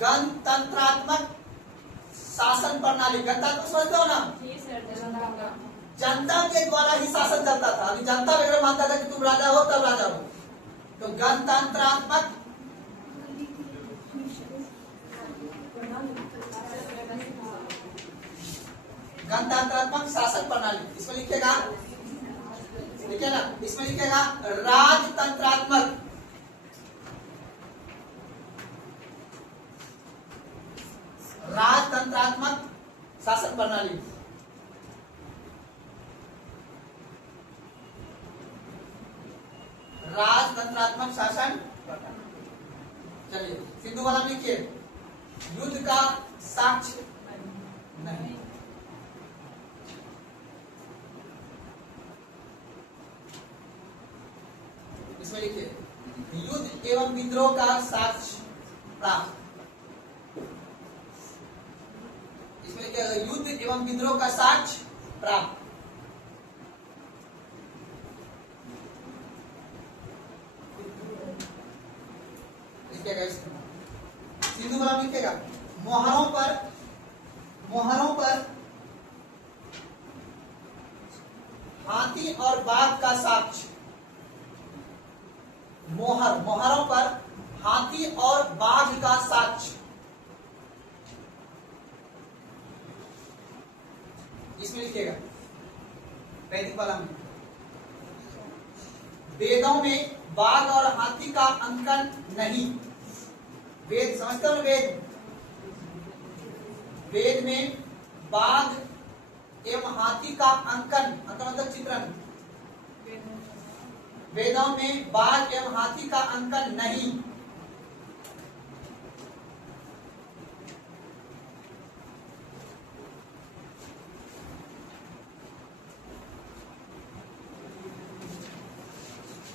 गणतंत्रात्मक शासन प्रणाली। गणतंत्र समझते हो ना? जनता के द्वारा ही शासन चलता था। अभी जनता वगैरह मानता था कि तुम राजा हो तब राजा हो, तो गणतंत्रात्मक गणतंत्रात्मक शासन प्रणाली। इसमें लिखेगा, लिखे ना, इसमें लिखेगा राजतंत्रात्मक, राजतंत्रात्मक शासन प्रणाली। राजतंत्रात्मक शासन प्रणाली। चलिए सिंधु वाला में लिखिए युद्ध का साक्ष्य नहीं। इसमें लिखिए युद्ध एवं विद्रोह का साक्ष्य प्राप्त। इसमें लिखिए युद्ध एवं विद्रोह का साक्ष्य प्राप्त। सिंधु वाला में लिखेगा मोहरों पर हाथी और बाघ का साक्ष्य। मोहरों पर हाथी और बाघ का साक्ष्य। इसमें लिखेगा वैदिक वाला में वेदों में बाघ और हाथी का अंकन नहीं। वेद समझते हो? वेद में बाघ एवं हाथी का अंकन मतलब चित्रण। वेदों में बाघ एवं हाथी का अंकन नहीं।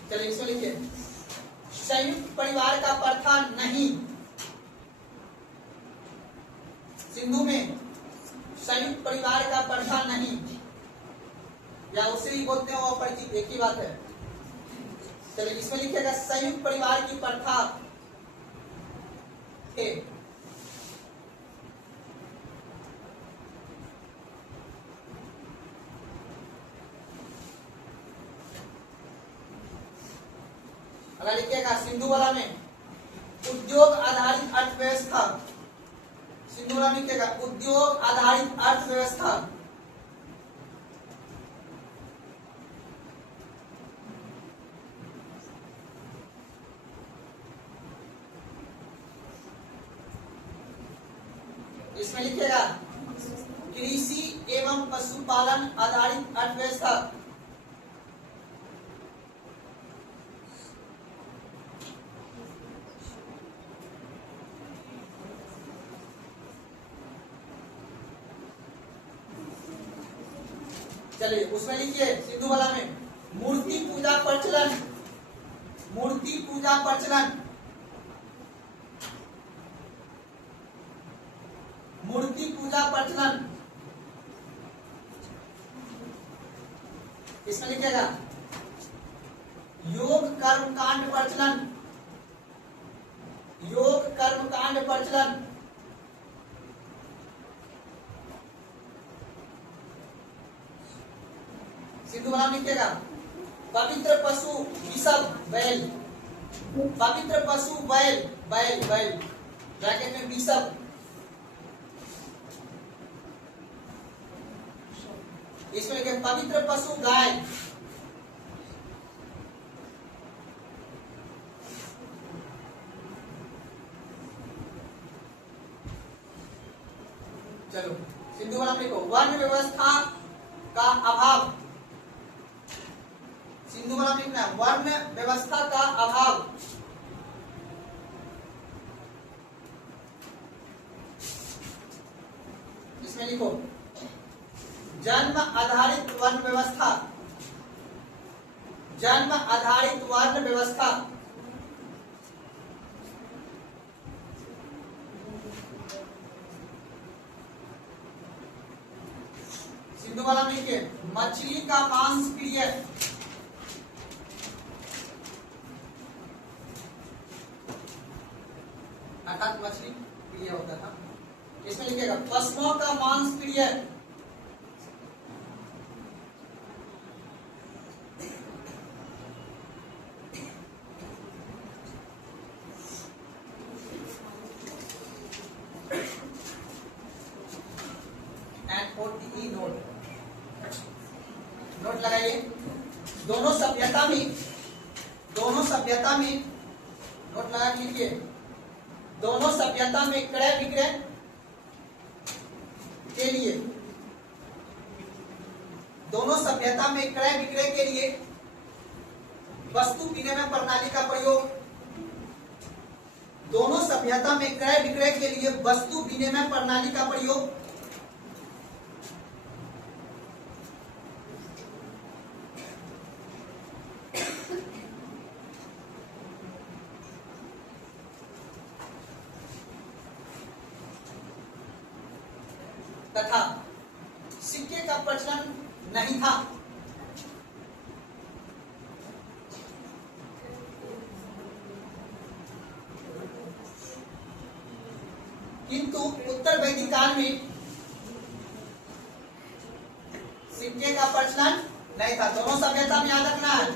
चलिए इसको लिखिए संयुक्त परिवार का प्रथा नहीं। सिंधु में संयुक्त परिवार का प्रथा नहीं, या उसे ही बोलते हो अपरिचित, एक ही बात है। चलिए इसमें लिखिएगा संयुक्त परिवार की प्रथा थे। अगर लिखिएगा सिंधु वाला में उद्योग आधारित अर्थव्यवस्था। सिंधु वाला में लिखिएगा उद्योग आधारित अर्थव्यवस्था। इसमें लिखिएगा कृषि एवं पशुपालन आधारित अर्थव्यवस्था। चलिए उसमें लिखिए सिंधु वाला में मूर्ति पूजा प्रचलन। मूर्ति पूजा प्रचलन। मूर्ति पूजा प्रचलन। इसमें लिखिएगा योग कर्मकांड प्रचलन। योग कर्मकांड प्रचलन। सिंधु वाला में लिखिएगा पवित्र पशु वृषभ बैल। पवित्र पशु बैल बैल बैल ब्रैकेट में वृषभ। इसमें लिखे पवित्र पशु गाय। चलो सिंधु वाला में लिखो वर्ण व्यवस्था का अभाव। सिंधु वाला में लिखना वर्ण व्यवस्था का अभाव। इसमें लिखो जन्म आधारित वर्ण व्यवस्था। जन्म आधारित वर्ण व्यवस्था। सिंधु वाला में लिखिए मछली का मांस प्रिय। अर्थात मछली प्रिय होता था। इसमें लिखिएगा पशुओं का मांस प्रिय। नोट लगाइए दोनों सभ्यता में नोट लगा के लिखिए दोनों सभ्यता में क्रय विक्रय के लिए दोनों सभ्यता में क्रय विक्रय के लिए वस्तु विनिमय प्रणाली का प्रयोग दोनों सभ्यता में क्रय विक्रय के लिए वस्तु विनिमय प्रणाली का प्रयोग तथा सिक्के का प्रचलन नहीं था। किंतु उत्तर वैदिक काल में सिक्के का प्रचलन नहीं था। दोनों सभ्यता में याद रखना है,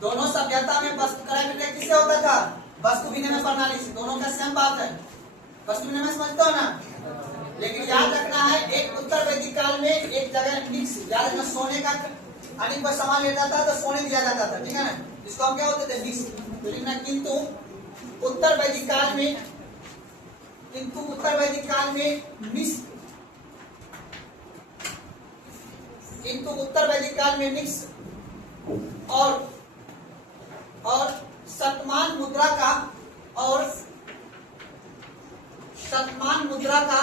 दोनों सभ्यता में वस्तु क्रय विक्रय किससे होता था? वस्तु विनिमय प्रणाली से। दोनों का सेम बात है, वस्तु विनिमय समझते हो ना। लेकिन याद रखना है, एक उत्तर वैदिक काल में एक जगह मिक्स, याद रखना, सोने का अनेक कोई सामान लेता था तो सोने दिया जाता था, ठीक है ना, जिसको हम क्या होते थे? मिक्स। तो लिखना किंतु उत्तर वैदिक काल में, किंतु उत्तर वैदिक काल में मिक्स, किंतु उत्तर वैदिक काल में मिक्स और शतमान मुद्रा का और शतमान मुद्रा का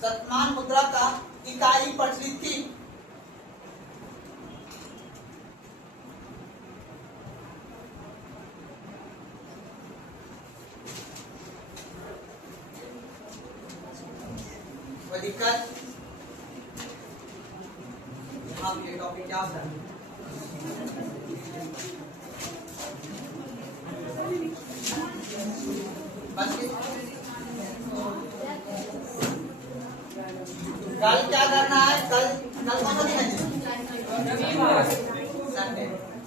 शतमान मुद्रा का इकाई प्रचलित थी। दिक्कत आप ये टॉपिक क्या है? बस कल क्या करना है? कल कौन सा दिन है?